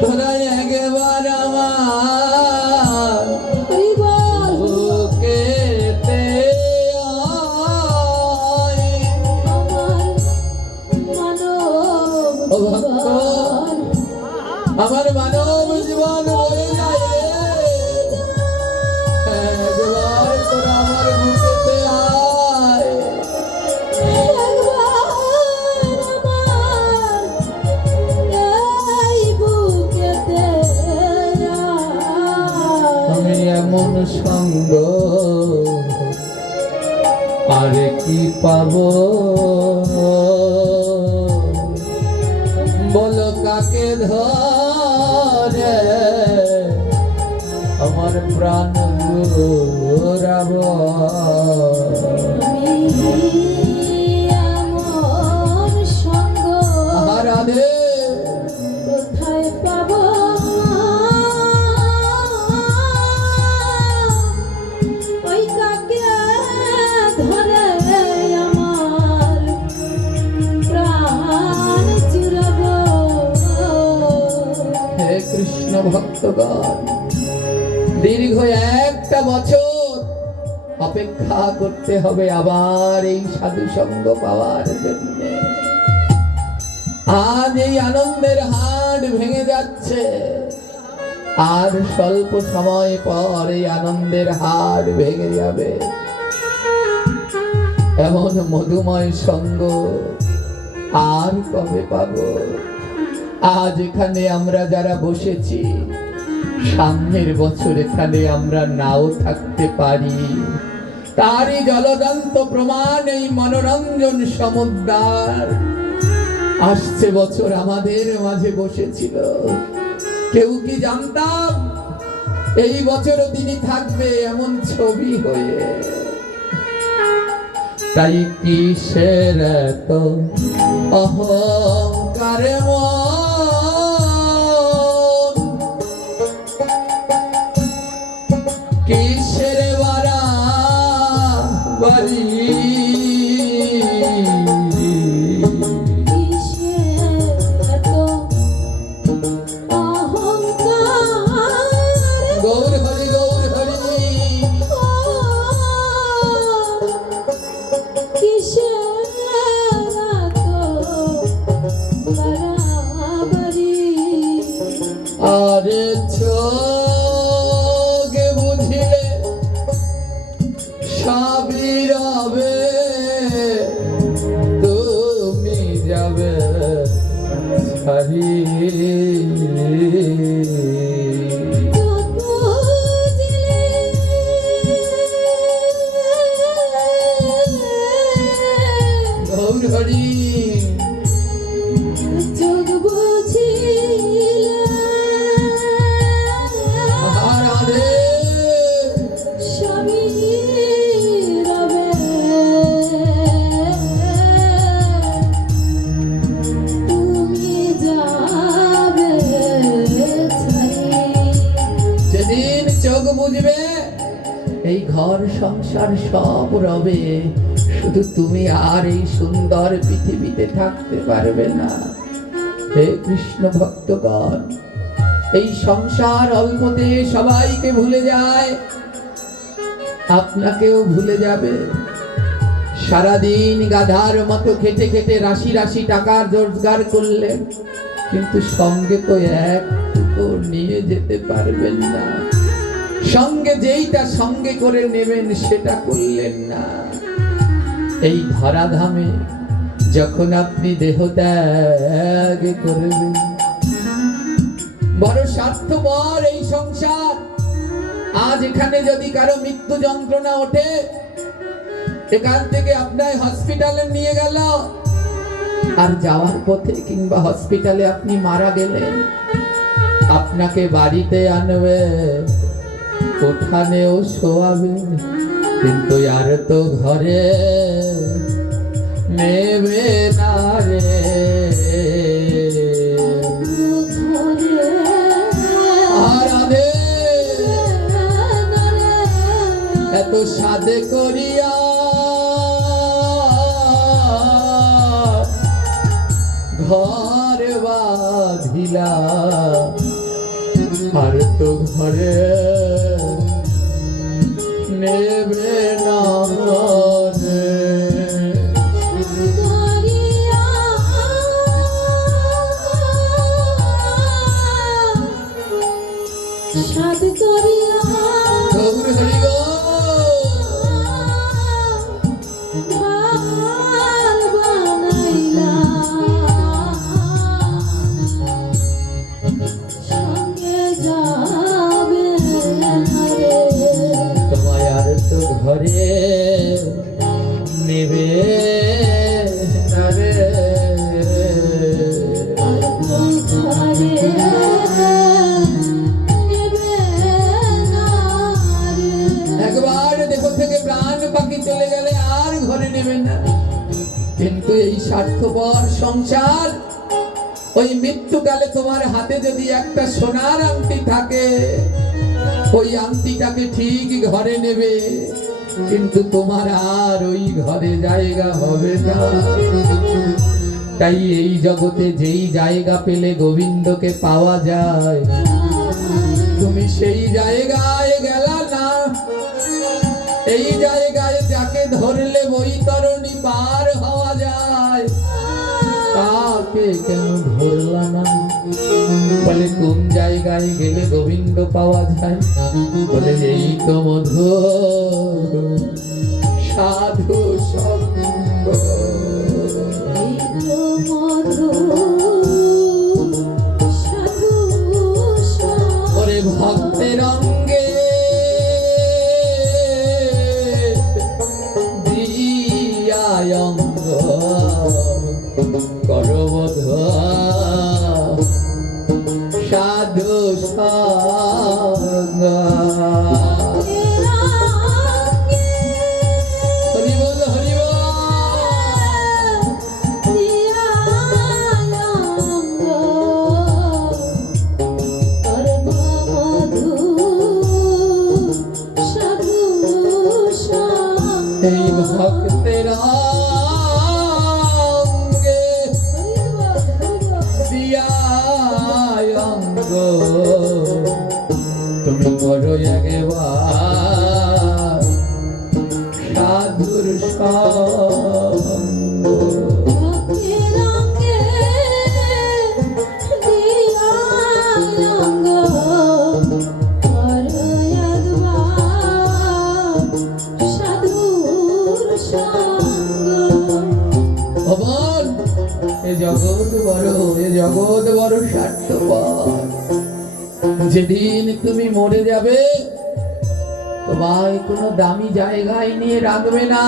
তোরা একবার আমার এমন সঙ্গ আর কি পাবো, বলো কাকে ধরে আমার প্রাণ জোড়াবো। এমন সঙ্গ রাধে কোথায় পাবো, ওই কাকে ধরে আমার প্রাণ জুড়াবো। হে কৃষ্ণ ভক্তগণ, দীর্ঘ একটা বছর অপেক্ষা করতে হবে আবার এই সাধু সঙ্গ পাওয়ার জন্য। আজ এই আনন্দের হাট ভেঙে যাচ্ছে, আর স্বল্প সময় পর এই আনন্দের হাট ভেঙে যাবে। এমন মধুময় সঙ্গ আর কবে পাবো? আজ এখানে আমরা যারা বসেছি, সামনের বছর এখানে আমরা নাও থাকতে পারি। তারই জলদন্ত প্রমাণ এই মনোরঞ্জন সমুদ্র আসছে বছর আমাদের মাঝে বসেছিল। কেউ কি জানতাম এই বছরও তিনি থাকবে এমন ছবি হয়ে? তাই কিসের এত অহংকার মন, কিসের বাড়াবাড়ি, গৌর হরি গৌর হরি। আরে চোখে বুঝিলে সবই রবে, তুমি যাবে ছাড়ি। গৌর হরি যোগ বুঝিলে রাধে সবই রবে, তুমি যাবে ছাড়ি। যেদিন চোখ বুঝবে এই ঘর সংসার সব রবে, শুধু তুমি আর এই সুন্দর পৃথিবীতে থাকতে পারবে না। হে কৃষ্ণ ভক্তগণ, এই সংসার অল্পতে সবাইকে ভুলে যায়, আপনাকেও ভুলে যাবে। সারাদিন গাধার মতো খেটে খেটে রাশি রাশি টাকার রোজগার করলেন, কিন্তু সঙ্গে তো একটুকু নিয়ে যেতে পারবেন না। সঙ্গে যেইটা সঙ্গে করে নেবেন সেটা করলেন না। এই ধরাধামে যখন আপনি দেহ ত্যাগ করবেন, বড় স্বার্থপর এই সংসার। আজ এখানে যদি কারো মৃত্যু যন্ত্রণা ওঠে, এখান থেকে আপনার হসপিটালে নিয়ে গেল, আর যাওয়ার পথে কিংবা হসপিটালে আপনি মারা গেলেন, আপনাকে বাড়িতে আনবে, উঠানেও শোয়াবে, কিন্তু আর তো ঘরে নেবে না রে। রাধে এত সাধে করিয়া ঘর বাঁধিলা, আর তো ঘরে নেবে না রে। সাধ করিয়া গৌর হরি গো ভার বানাইলা, সঙ্গে যাবে চলে গেলে আর ঘরে নেবে না। কিন্তু এই স্বার্থপর সংসার, ওই মৃত্যুকালে তোমার হাতে যদি একটা সোনার আংটি থাকে, ওই আংটিটাকে ঠিক ঘরে নেবে, কিন্তু তোমার আর ওই ঘরে জায়গা হবে না। তাই এই জগতে যেই জায়গা পেলে গোবিন্দকে পাওয়া যায়, তুমি সেই জায়গায় গেলা না। এই জায়গায় যাকে ধরলে বৈতরণী পার হওয়া যায়, তাকে কেন ধরলা না? বলে কোন জায়গায় গেলে গোবিন্দ পাওয়া যায়? বলে এই তো মধু সাধু সঙ্গ। এই তো মধুর সাধু সঙ্গ। ওরে ভক্তের অঙ্গে দিয়ায় অঙ্গ করবধ সাধু সঙ্গ। হরি বল হরি বল। এই ভক্তের অঙ্গে দিয়ায় অঙ্গ তুমি করো একবার সাধুর সঙ্গ। ভগবান, এ জগৎ বড় স্বার্থপর। যেদিন তুমি মরে যাবে, তোমায় কোনো দামি জায়গায় নিয়ে রাখবে না।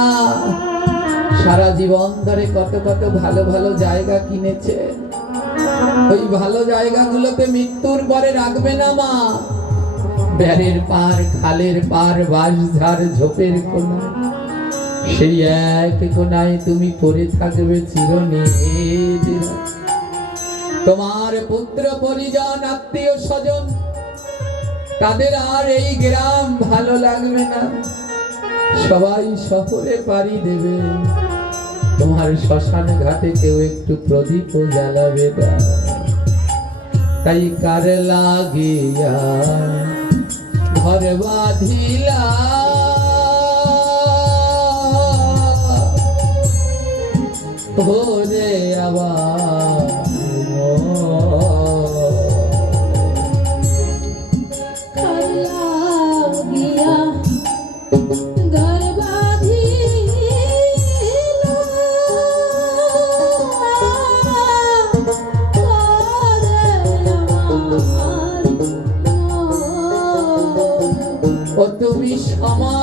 সারা জীবন ধরে কত কত ভালো ভালো জায়গা কিনেছে, ওই ভালো জায়গাগুলোতে মৃত্যুর পরে রাখবে না মা। ব্যারের পার, খালের পার, বাঁশঝাড়, ঝোপের কোণা, সেই এক কোণায় তুমি পড়ে থাকবে চিরনিদ্রা। তোমার পুত্র পরিজন, আত্মীয় স্বজন, তাদের আর এই গ্রাম ভালো লাগবে না, সবাই শহরে পাড়ি দেবে। তোমার শ্মশান ঘাটে কেউ একটু প্রদীপ জ্বালাবে না। তাই কার লাগিয়া ঘর বাঁধিলা, ওরে আবার ও তুমি সময়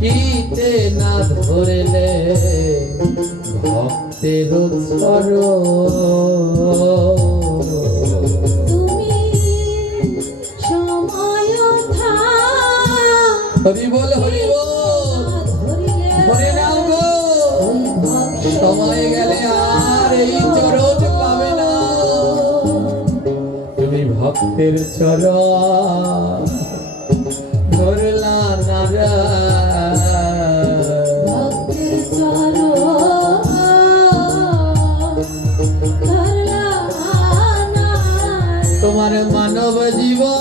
কিতে না ধরলে ভক্তের চর। হরি বল হরি বল। ধরে নাও গো, সময় গেলে আর এই চরণ পাবে না। তুমি ভক্তের চরণ ধরলা না রে। তোমার মানব জীবন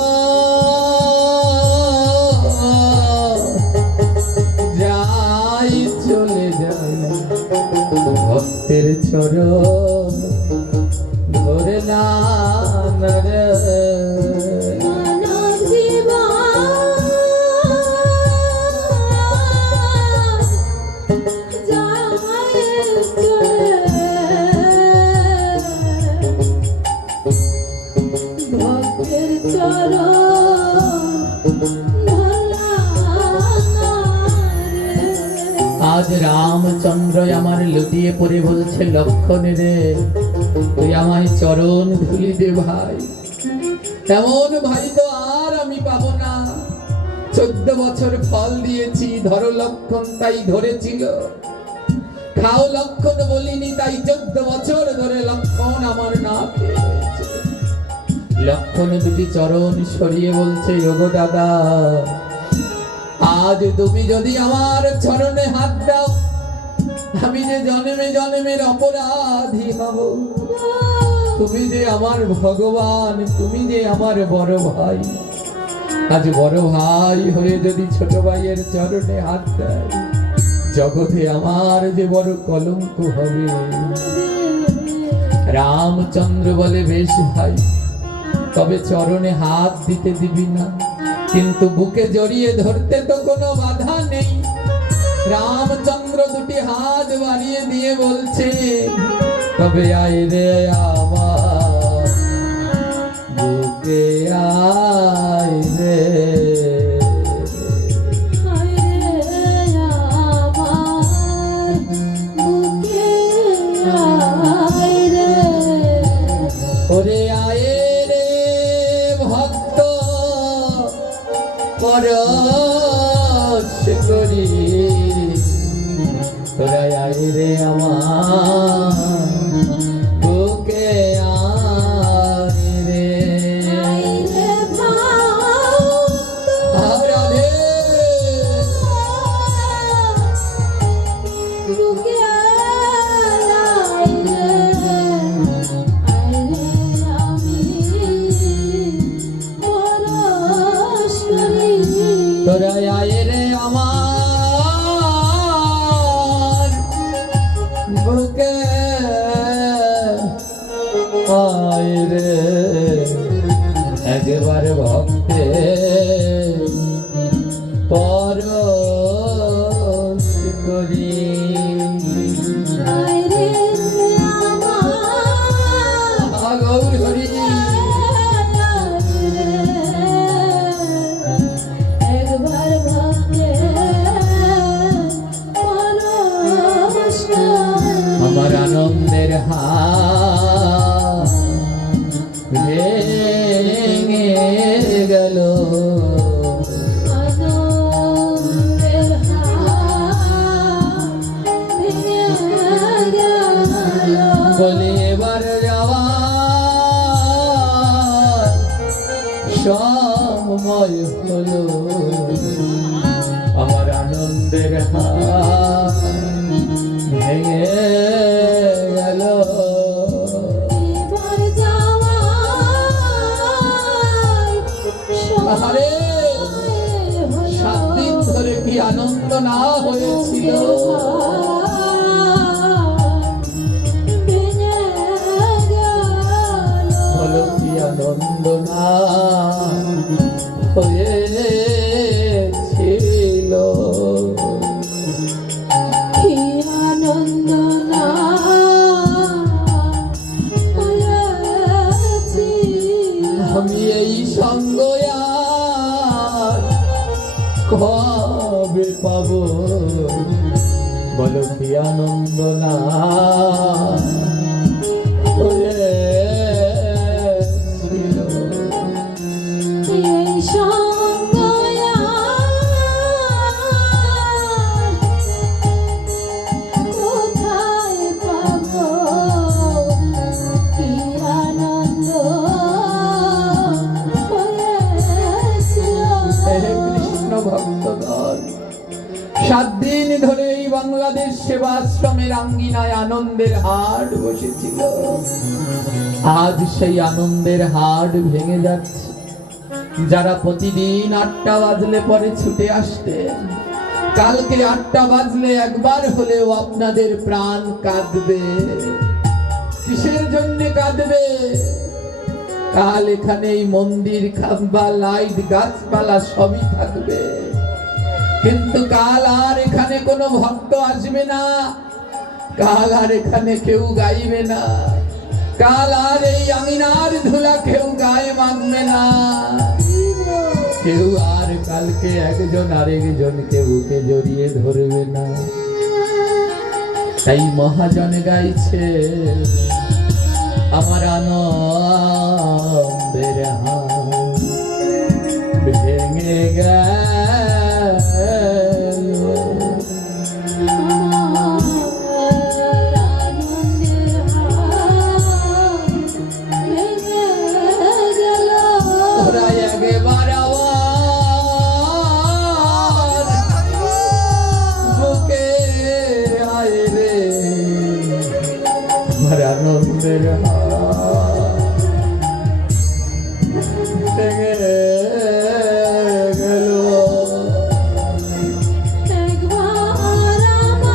যাই চলে যায়, ভক্তের চরণ ধরে না রে। আজ রামচন্দ্র আমার লুটিয়ে পড়ে বলছে, লক্ষণ রে তুই আমায় চরণ ধুলি দে ভাই। তেমন ভাই তো আর আমি পাবো না। 14 বছর ফল দিয়েছি, ধরো লক্ষণ তাই ধরেছিল, খাও লক্ষণ বলিনি তাই 14 বছর ধরে লক্ষণ আমার না খেয়ে রয়েছে। লক্ষণ দুটি চরণ সরিয়ে বলছে, ওগো দাদা, আজ তুমি যদি আমার চরণে হাত দাও, আমি যে জন্মে জন্মের অপরাধী হব। তুমি যে আমার ভগবান, তুমি যে আমার বড় ভাই, আজ বড় ভাই হয়ে যদি ছোট ভাইয়ের চরণে হাত দেয়, জগতে আমার যে বড় কলঙ্ক হবে। রামচন্দ্র বলে, বেশ ভাই, তবে চরণে হাত দিতে দিবি না, কিন্তু বুকে জড়িয়ে ধরতে তো কোনো বাধা নেই। রামচন্দ্র দুটি হাত বাড়িয়ে দিয়ে বলছে, তবে আয় রে আমার বুকে আয় রে। ওরে আয় রে ভক্ত পরশ করি, তোরা আয় রে আমার বুকে আয় রে। রাধে তোরা আয় রে আমার বুকে আয় রে, একবার ভক্তে পরশ করি। গৌর হরি আমার আনন্দের হাত ভেঙে গেল, বলে এবার যাওয়া সময় হলো। আমার আনন্দের হাত ভেঙে গেল। আরে 7 দিন ধরে কি আনন্দ না হয়েছিল, বলো কি আনন্দ না হয়েছিল। আমি এই সঙ্গ আর কবে পাবো, বলো কি আনন্দ না হয়েছিল। ভক্তগণ, 7 দিন ধরে এই বাংলাদেশ সেবাশ্রমের আঙ্গিনায় আনন্দের হাট বসেছিল। আজ সেই আনন্দের হাট ভেঙে যাচ্ছে। যারা প্রতিদিন 8টা বাজলে পরে ছুটে আসতেন, কালকে 8টা বাজলে একবার হলেও আপনাদের প্রাণ কাঁদবে। কিসের জন্য কাঁদবে? কাল এখানে এই মন্দির, খাম্বা, লাইট, গাছপালা সবই থাকবে, কিন্তু কাল আর এখানে কোনো ভক্ত আসবে না, কাল আর এখানে কেউ গাইবে না, কাল আর এই আঙিনার ধুলা কেউ গায়ে মাগবে না, কেউ আর কালকে একজন আরেকজনকে বুকে জড়িয়ে ধরবে না। তাই মহাজন গাইছে, আমার আনন্দের হাত ভেঙে গেল। ভেঙে গেল। একবার আমার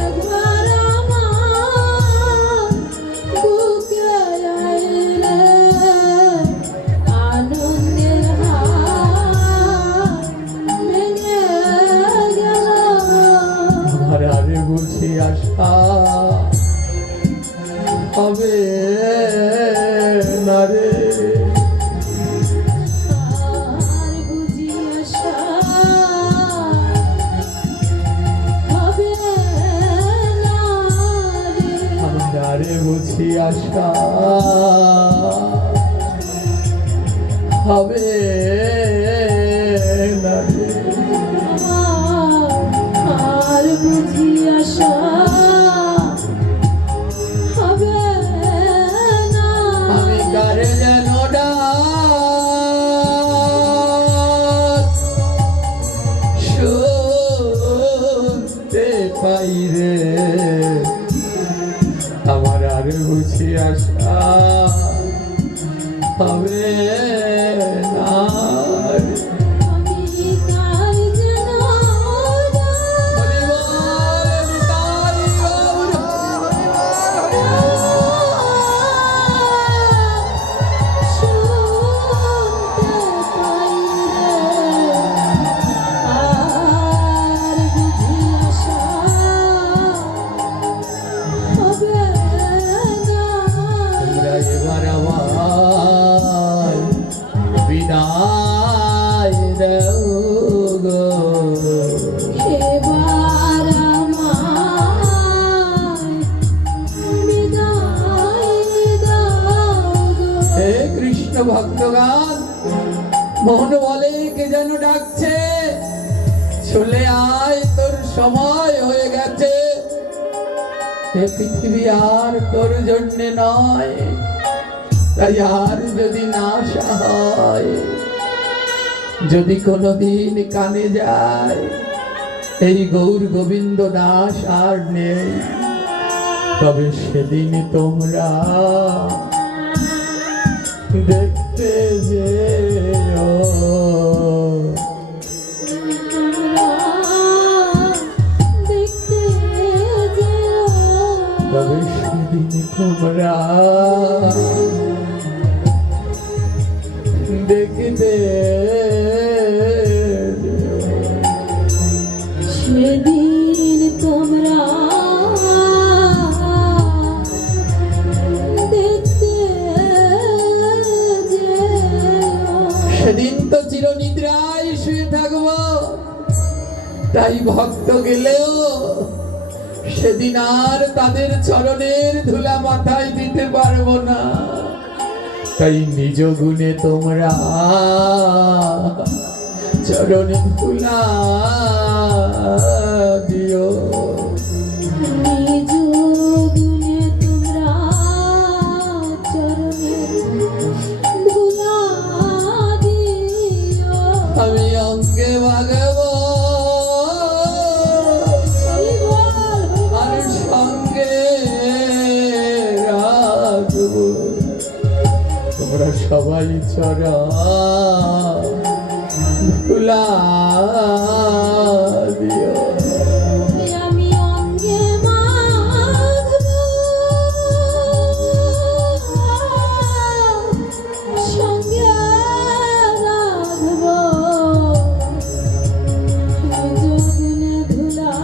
একবার আমার বুকে আইলে আনন্দের হাত ভেঙে গেল। আমার আরে বুঝি আশা হবে না রে। আর বুঝি আশা হবে না রে। আমার আরে বুঝি আশা হবে না রে। আর বুঝি আশা হবে না। আমি কারে যেন ডাক শুনতে পাই রে। আমার আর বুঝি আশা হবে না রে। আমি কার যেন শুনতে পাই রে। আর বুঝি আশা হবে না। তোমরা এবার আমার বিদায় দাও গো। এবার আমায় বিদায় দাও গো। হে কৃষ্ণ ভক্তগান, মন বলে কে যেন ডাকছে, চলে আয় তোর সময় হয়ে গেছে। এ পৃথিবী আর তোর জন্যে নয়, তাই আর যদি না আশা হয়, যদি কোনোদিন কানে যায় এই গৌর গোবিন্দ দাস আর নেই, তবে সেদিন তোমরা দেখতে যেও। তোমরা দেখতে যেও। তবে সেদিন তোমরা দেখতে সেদিন তোমরা দেখতে যেও। সেদিন তো চিরনিদ্রায় শুয়ে থাকবো, তাই ভক্ত গেলেও সেদিন আর তাদের চরণের ধুলা মাথায় দিতে পারবো না। তাই নিজ গুণে তোমরা চরণে ধুলা দিও। নিজ গুণে তোমরা চরণে ধুলা দিও। আমি অঙ্গে ভাগব হরি বল, আর সঙ্গে রাখব। তোমরা সবাই চরা ধুলা দিও। আমি অঙ্গে মাখব, সঙ্গে রাখব। যোগনে ধুলা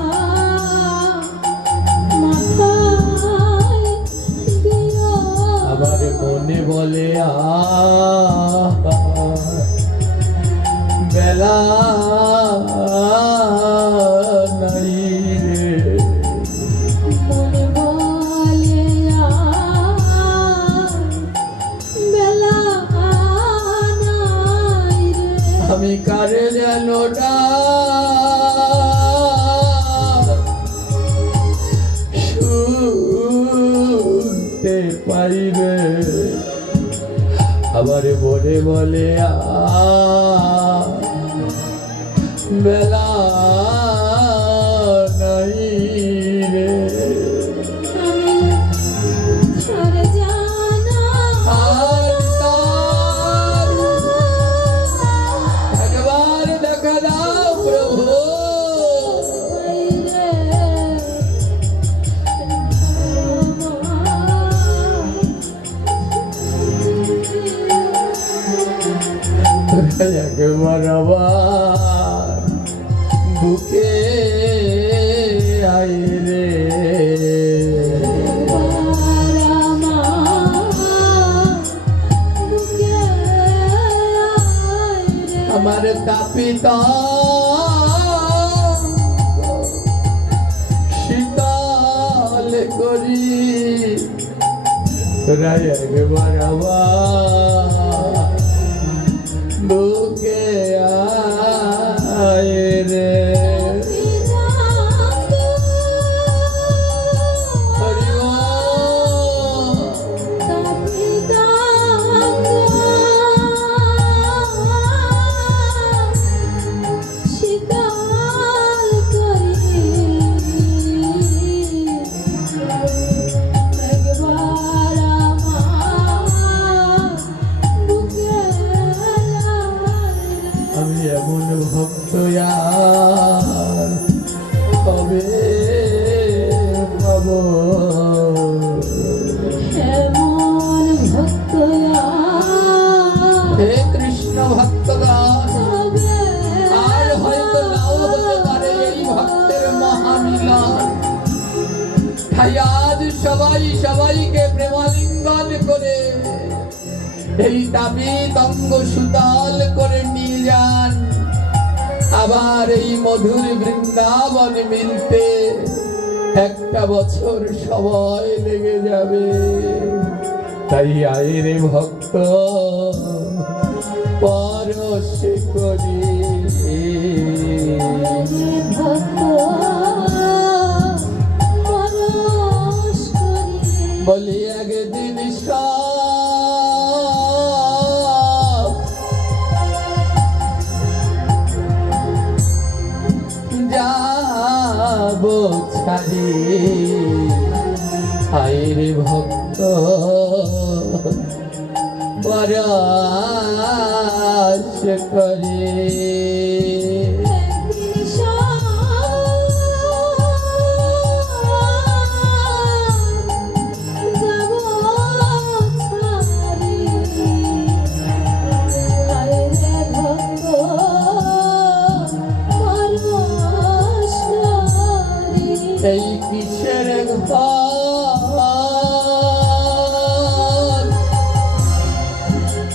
মাথায় দিও। আবার মনে বলে বেলা নাই রে। মনে বলে বেলা নাই রে। আমি কারে যেন শুনতে পাইবে। আবার মনে বলে বেলা নাই রে। আমি একবার আবার বুকে আয় রে আমার তাপিতা শীতল করি তোরা একবার আবার বুকে আয় রে হরি আমি এমন ভক্ত আর কবে পাবো হে কৃষ্ণ ভক্তগণ আর হয়তো নাও হতে পারে এই ভক্তের মহামিলন তাই আজ সবাই সবাইকে প্রেমালিঙ্গন করে এই তাবিত অঙ্গ সুতাল করে নিয়ে যান আবার এই মধুর বৃন্দাবন মিলতে একটা বছর সময় লেগে যাবে তাই আয়ের ভক্ত পরশে করি বলি একদিন সব যাব ছাড়ি আয়ের ভক্ত পরশ করে এই কিসের ঘর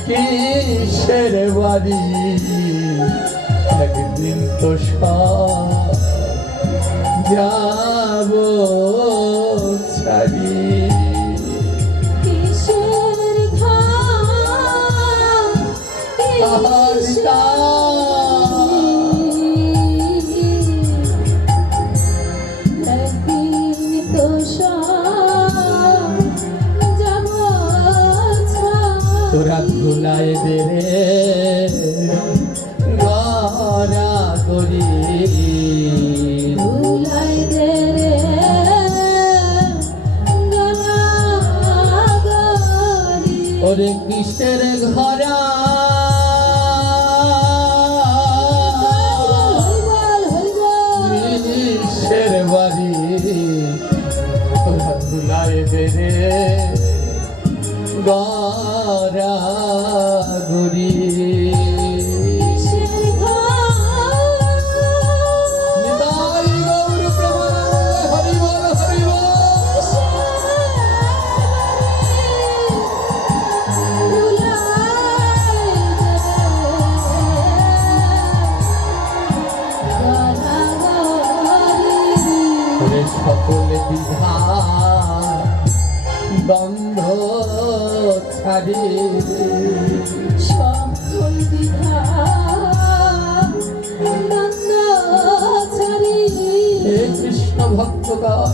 কিসের বাড়ি একদিন তো সব যাব ছাড়ি তোরা ধুলায় দে রে গড়া করি ওরে কিসের ঘরা কিসের বাড়ি তোরা ধুলায় দে রে গড়া গরি সকল বিধা বন্ধ ছাড়ি সকল বিধা বন্ধ ছাড়ি হে কৃষ্ণ ভক্তগণ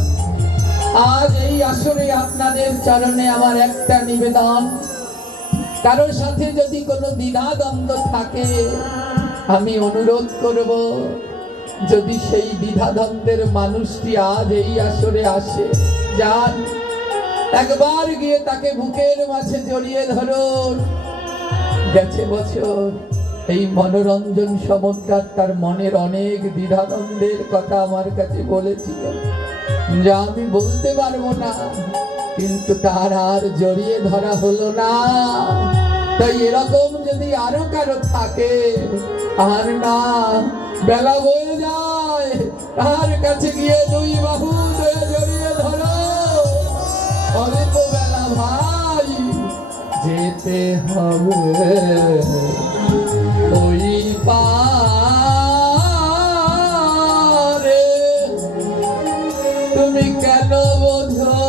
আজ এই আসরে আপনাদের চরণে আমার একটা নিবেদন কারোর সাথে যদি কোনো দ্বিধাদ্বন্দ্ব থাকে আমি অনুরোধ করব যদি সেই দ্বিধাদ্বন্দ্বের মানুষটি আজ এই আসরে আসে যান একবার গিয়ে তাকে বুকের মাঝে জড়িয়ে ধরুন গেছে বছর এই মনোরঞ্জন সমদ্দার তার মনের অনেক দ্বিধাদ্বন্দ্বের কথা আমার কাছে বলেছিল যা আমি বলতে পারবো না কিন্তু তার আর জড়িয়ে ধরা হলো না তাই এরকম যদি আরো কারো থাকে, আর না বেলা বয়ে যায়, তার কাছে গিয়ে দুই বাহু ধরে জড়িয়ে ধরো, অল্প বেলা ভাই যেতে হবে ওই পারে। তুমি কেন বোঝো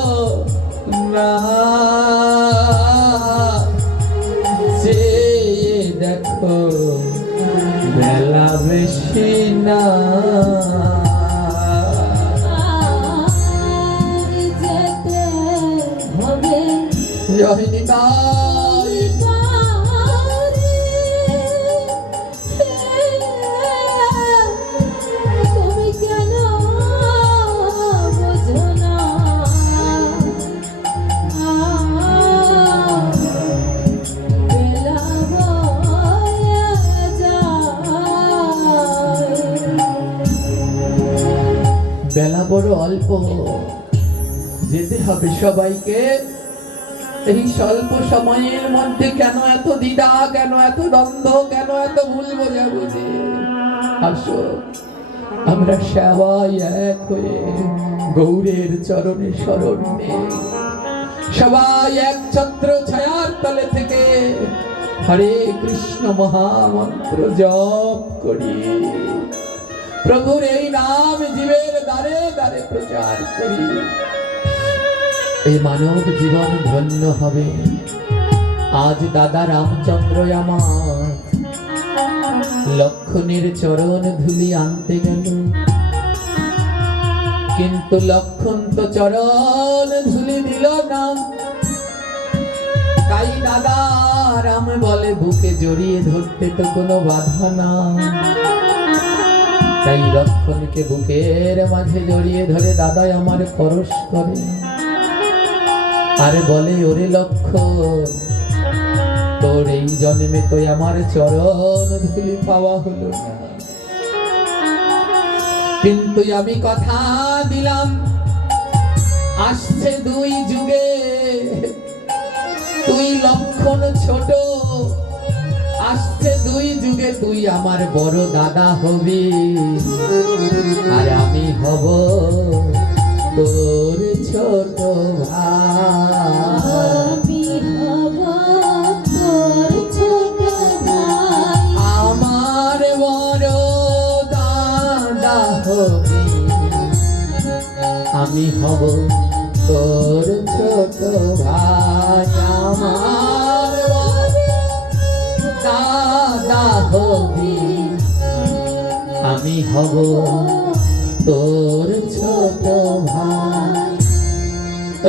না, যে দেখো বেলা বেশি না। আর যেতে হবে জয় নিতাই। তুমি কেন বোঝো না, বেলা বয়ে যায়। বেলা বড় অল্প, যেতে হবে সবাইকে। এই স্বল্প সময়ের মধ্যে কেন এত দ্বিধা, কেন এত দ্বন্দ্ব, কেন এত ভুল বোঝাবুঝি? আসো আমরা সবাই এক হয়ে গৌরের চরণে শরণ নিই। সবাই এক ছত্র ছায়ার তলে থেকে হরে কৃষ্ণ মহামন্ত্র জপ করি। প্রভুর এই নাম জীবের দ্বারে দ্বারে প্রচার করি। এই মানব জীবন ধন্য হবে। আজ দাদা রামচন্দ্র আমার লক্ষণের চরণ ধুলি আনতে গেল, কিন্তু লক্ষণ তো চরণ ধুলি দিল না। তাই দাদা রাম বলে বুকে জড়িয়ে ধরতে তো কোনো বাধা না। তাই লক্ষণকে বুকের মাঝে জড়িয়ে ধরে দাদা আমার পরশ করে, আরে বলে ওরে লক্ষণ, তোর এই জন্মে তো আমার চরণ ধুলি পাওয়া হলো না, কিন্তু আমি কথা দিলাম আসছে দুই যুগে তুই লক্ষণ ছোট, আসছে দুই যুগে তুই আমার বড় দাদা হবি, আর আমি হব তোর ছোট ভাই। আমি হব তোর ছোট ভাই। আমার বড় দাদা হবি, আমি হব তোর ছোট ভাই। আমার বড় দাদা হবি, আমি হব তোর ছোট ভাই।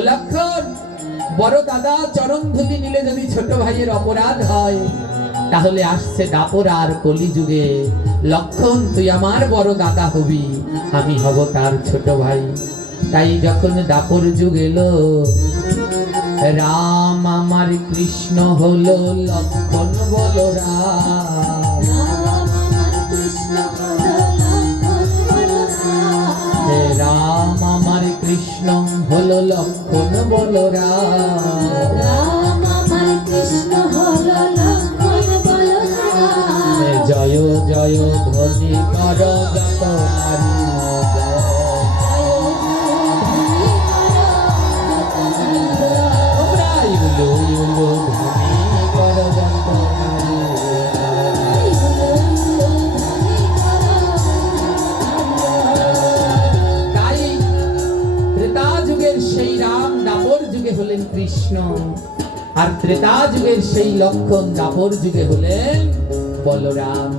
লক্ষণ, বড় দাদা চরণ ধুলি নিলে যদি ছোট ভাইয়ের অপরাধ হয়, তাহলে আসছে দাপর আর কলিযুগে। লক্ষণ তুই আমার বড় দাদা হবি, আমি হব তার ছোট ভাই। তাই যখন দাপর যুগ এলো, রাম আমার কৃষ্ণ হলো লক্ষণ বলরাম। রাম আমার কৃষ্ণ হলো লক্ষণ বলরাম। হে রাম আমার কৃষ্ণ হলো লক্ষণ বলরাম। রাম আমার কৃষ্ণ হলো লক্ষণ বলরাম। হে জয় জয় ধ্বনি কর যত নারী জয়। তোমরা ইউলো ইউলো ধ্বনি কর যত নারী জয়। তাই ত্রেতা যুগের সেই রাম দাপর যুগে হলেন কৃষ্ণ, আর ত্রেতা যুগের সেই লক্ষণ দাপর যুগে হলেন বলরাম।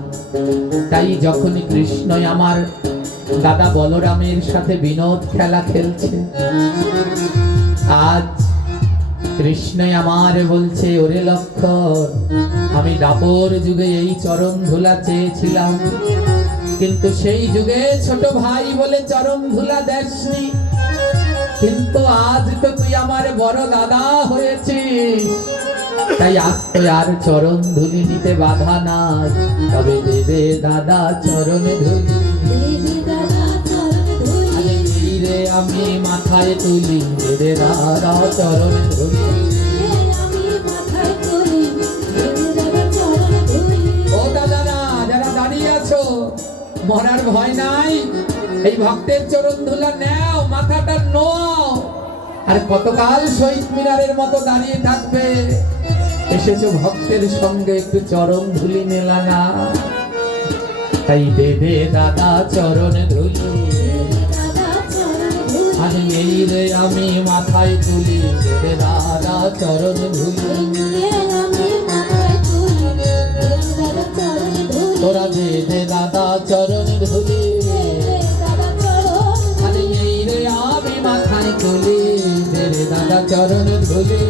তাই যখনই কৃষ্ণ আমার দাদা বলরামের সাথে বিনোদ খেলা খেলছে, আজ কৃষ্ণ আমার বলছে ওরে লক্ষণ, আমি দাপর যুগে এই চরণ ধুলা চেয়েছিলাম, কিন্তু সেই যুগে ছোট ভাই বলে চরণ ধুলা দেসনি, কিন্তু আজ তো তুই আমার বড় দাদা হয়েছিস, তাই আজ তো আর চরণ ধুলি নিতে বাধা নাই, তবে দেবে দাদা চরণ ধুলি। দেবে দাদা চরণ ধুলি। আরে ধীরে আমি মাথায় তুলি, দেবে দাদা চরণ ধুলি। আমি মাথায় তুলি, দেবে মরার ভয় নাই, এই ভক্তের চরণ ধুলা নেও, মাথাটা নোয়াও, আর কতকাল শহীদ মিনারের মতো দাঁড়িয়ে থাকবে? এসেছো ভক্তের সঙ্গে, একটু চরণ ধুলি মেলা না? তাই দে দে দাদা চরণ ধুলি, দাদা চরণ ধুলি আর এই রে আমি মাথায় তুলি, দে দে দাদা চরণ ধুলি, আমি মাথায় তুলি দাদা চরণ ধুলি তোরা দে দে দাদা চরণ ধুলি, দাদা চরণ আর এই রে আমি মাথায় তুলি, দে রে দাদা চরণ ধুলি,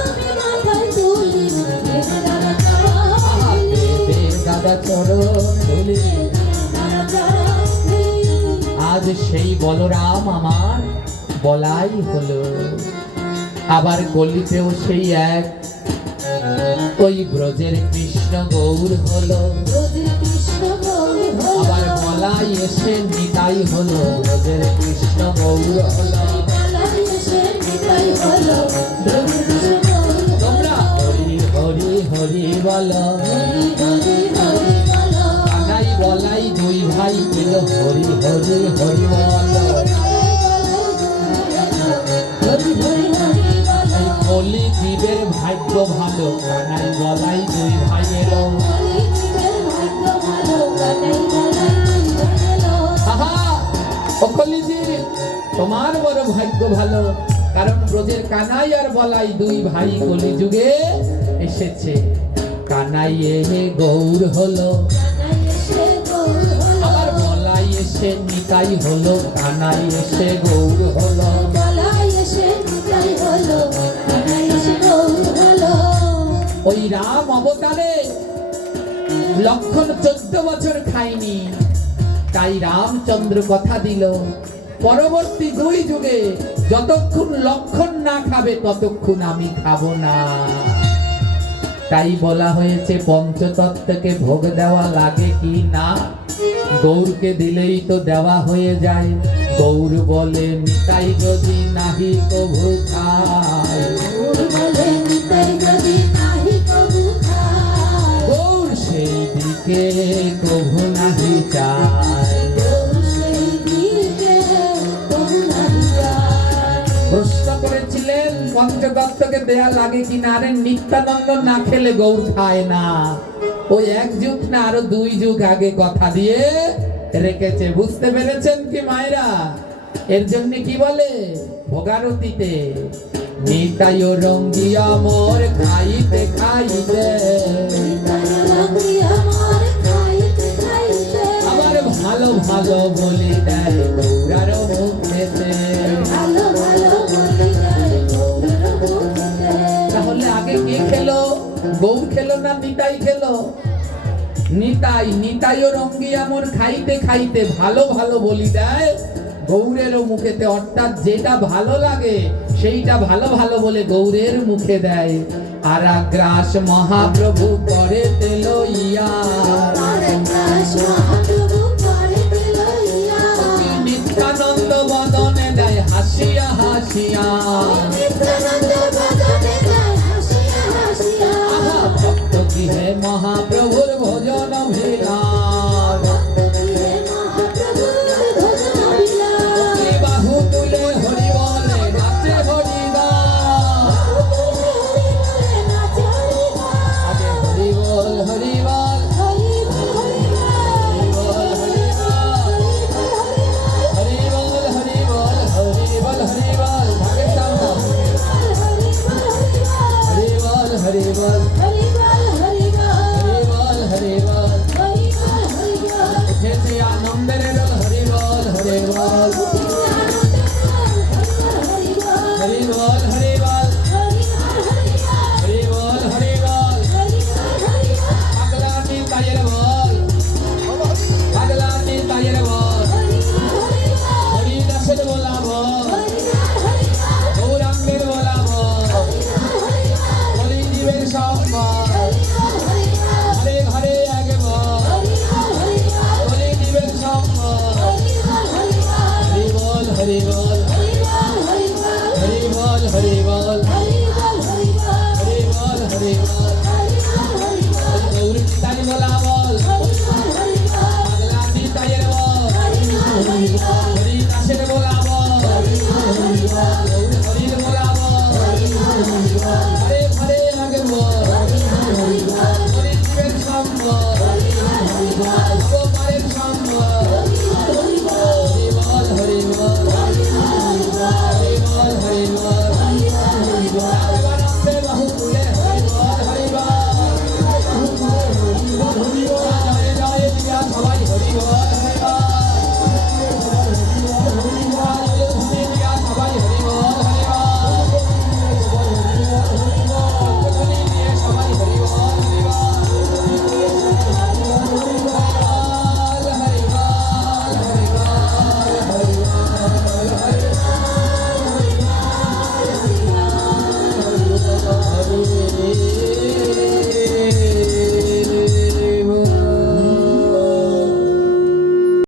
আমি মাথায় তুলি দাদা আহা, চরণ দে দে দাদা চরণ ধুলি। দাদা চরণ ধুলি আজ সেই বলরাম আমার বলাই হলো, আবার গলিতেও সেই এক ওই ব্রজের কৃষ্ণ গৌর হলো, ব্রজের কৃষ্ণ গৌর হলো আবার বলাই এসে নিতাই হলো, ব্রজের কৃষ্ণ গৌর হলো। বলাই এসে নিতাই হলো ব্রজের কৃষ্ণ গৌর তোমরা হরি হরি হরি বলো, হরি হরি হরি বলো কানাই বলাই দুই ভাই এলো, হরি হরি হরি বলো। হরি হরি হরি বলো এই কলি জীবের ভাগ্য ভালো, কানাই বলাই দুই ভাই এলো। হরি জীবের ভাগ্য ভালো কানাই বলাই দুই ভালো আহা, ও কলিজির তোমার বড় ভাগ্য ভালো, কারণ ব্রজের কানাই আর বলাই দুই ভাই কলিযুগে এসেছে। কানাই এ গৌর হলো, কানাই এসে গৌর হলো আবার বলাই এসে নিতাই হলো, কানাই এসে গৌর হলো। বলাই এসে নিতাই হলো কানাই এসে গৌর হলো ওই রাম অবতারে লক্ষণ 14 বছর খায়নি, তাই রামচন্দ্র কথা দিল পরবর্তী 2 যুগে যতক্ষণ লক্ষণ না খাবে ততক্ষণ আমি খাবো না। তাই বলা হয়েছে পঞ্চতত্ত্বকে ভোগ দেওয়া লাগে কি না, গৌরকে দিলেই তো দেওয়া হয়ে যায়। গৌর বলে নিতাই যদি নাহি কভু খায়, গৌর বলে নিতাই যদি নাহি কভু খায় গৌর সেই দিকে কভু নাহি চায়। গৌর সেই দিকে কভু নাহি যায় প্রশ্ন করেছিলেন পঞ্চতত্ত্বকে দেয়া লাগে কি না, আরে নিত্যানন্দ না খেলে গৌর খায় না। ওই 1 যুগ না আরো 2 যুগ আগে কথা দিয়ে রেখেছে, বুঝতে পেরেছেন কি মায়েরা? এর জন্য কি বলে ভোগারতিতে, নিতাই রঙ্গিয়া মোর খাইতে খাইতে, নিতাই রঙি আমার খাইতে খাইতে আবার ভালো ভালো বলি দেয় গৌরার মুখেতে। ভালো ভালো বলি যায় গৌরের মুখেতে তাহলে আগে কে খেলো, গৌর খেলো না নিতাই খেলো? নিতাই, নিতাইও রঙ্গি আমর খাইতে খাইতে ভালো ভালো বলি দেয় গৌরেরও মুখেতে, অর্থাৎ যেটা ভালো লাগে সেইটা ভালো ভালো বলে গৌরের মুখে দেয়। আর আগ্রাস মহাপ্রভু করে তেল ইয়া, আরে দাস মহাপ্রভু করে দিল ইয়া নিত্যানন্দ বদনে দেয় হাসিয়া হাসিয়া। নিত্য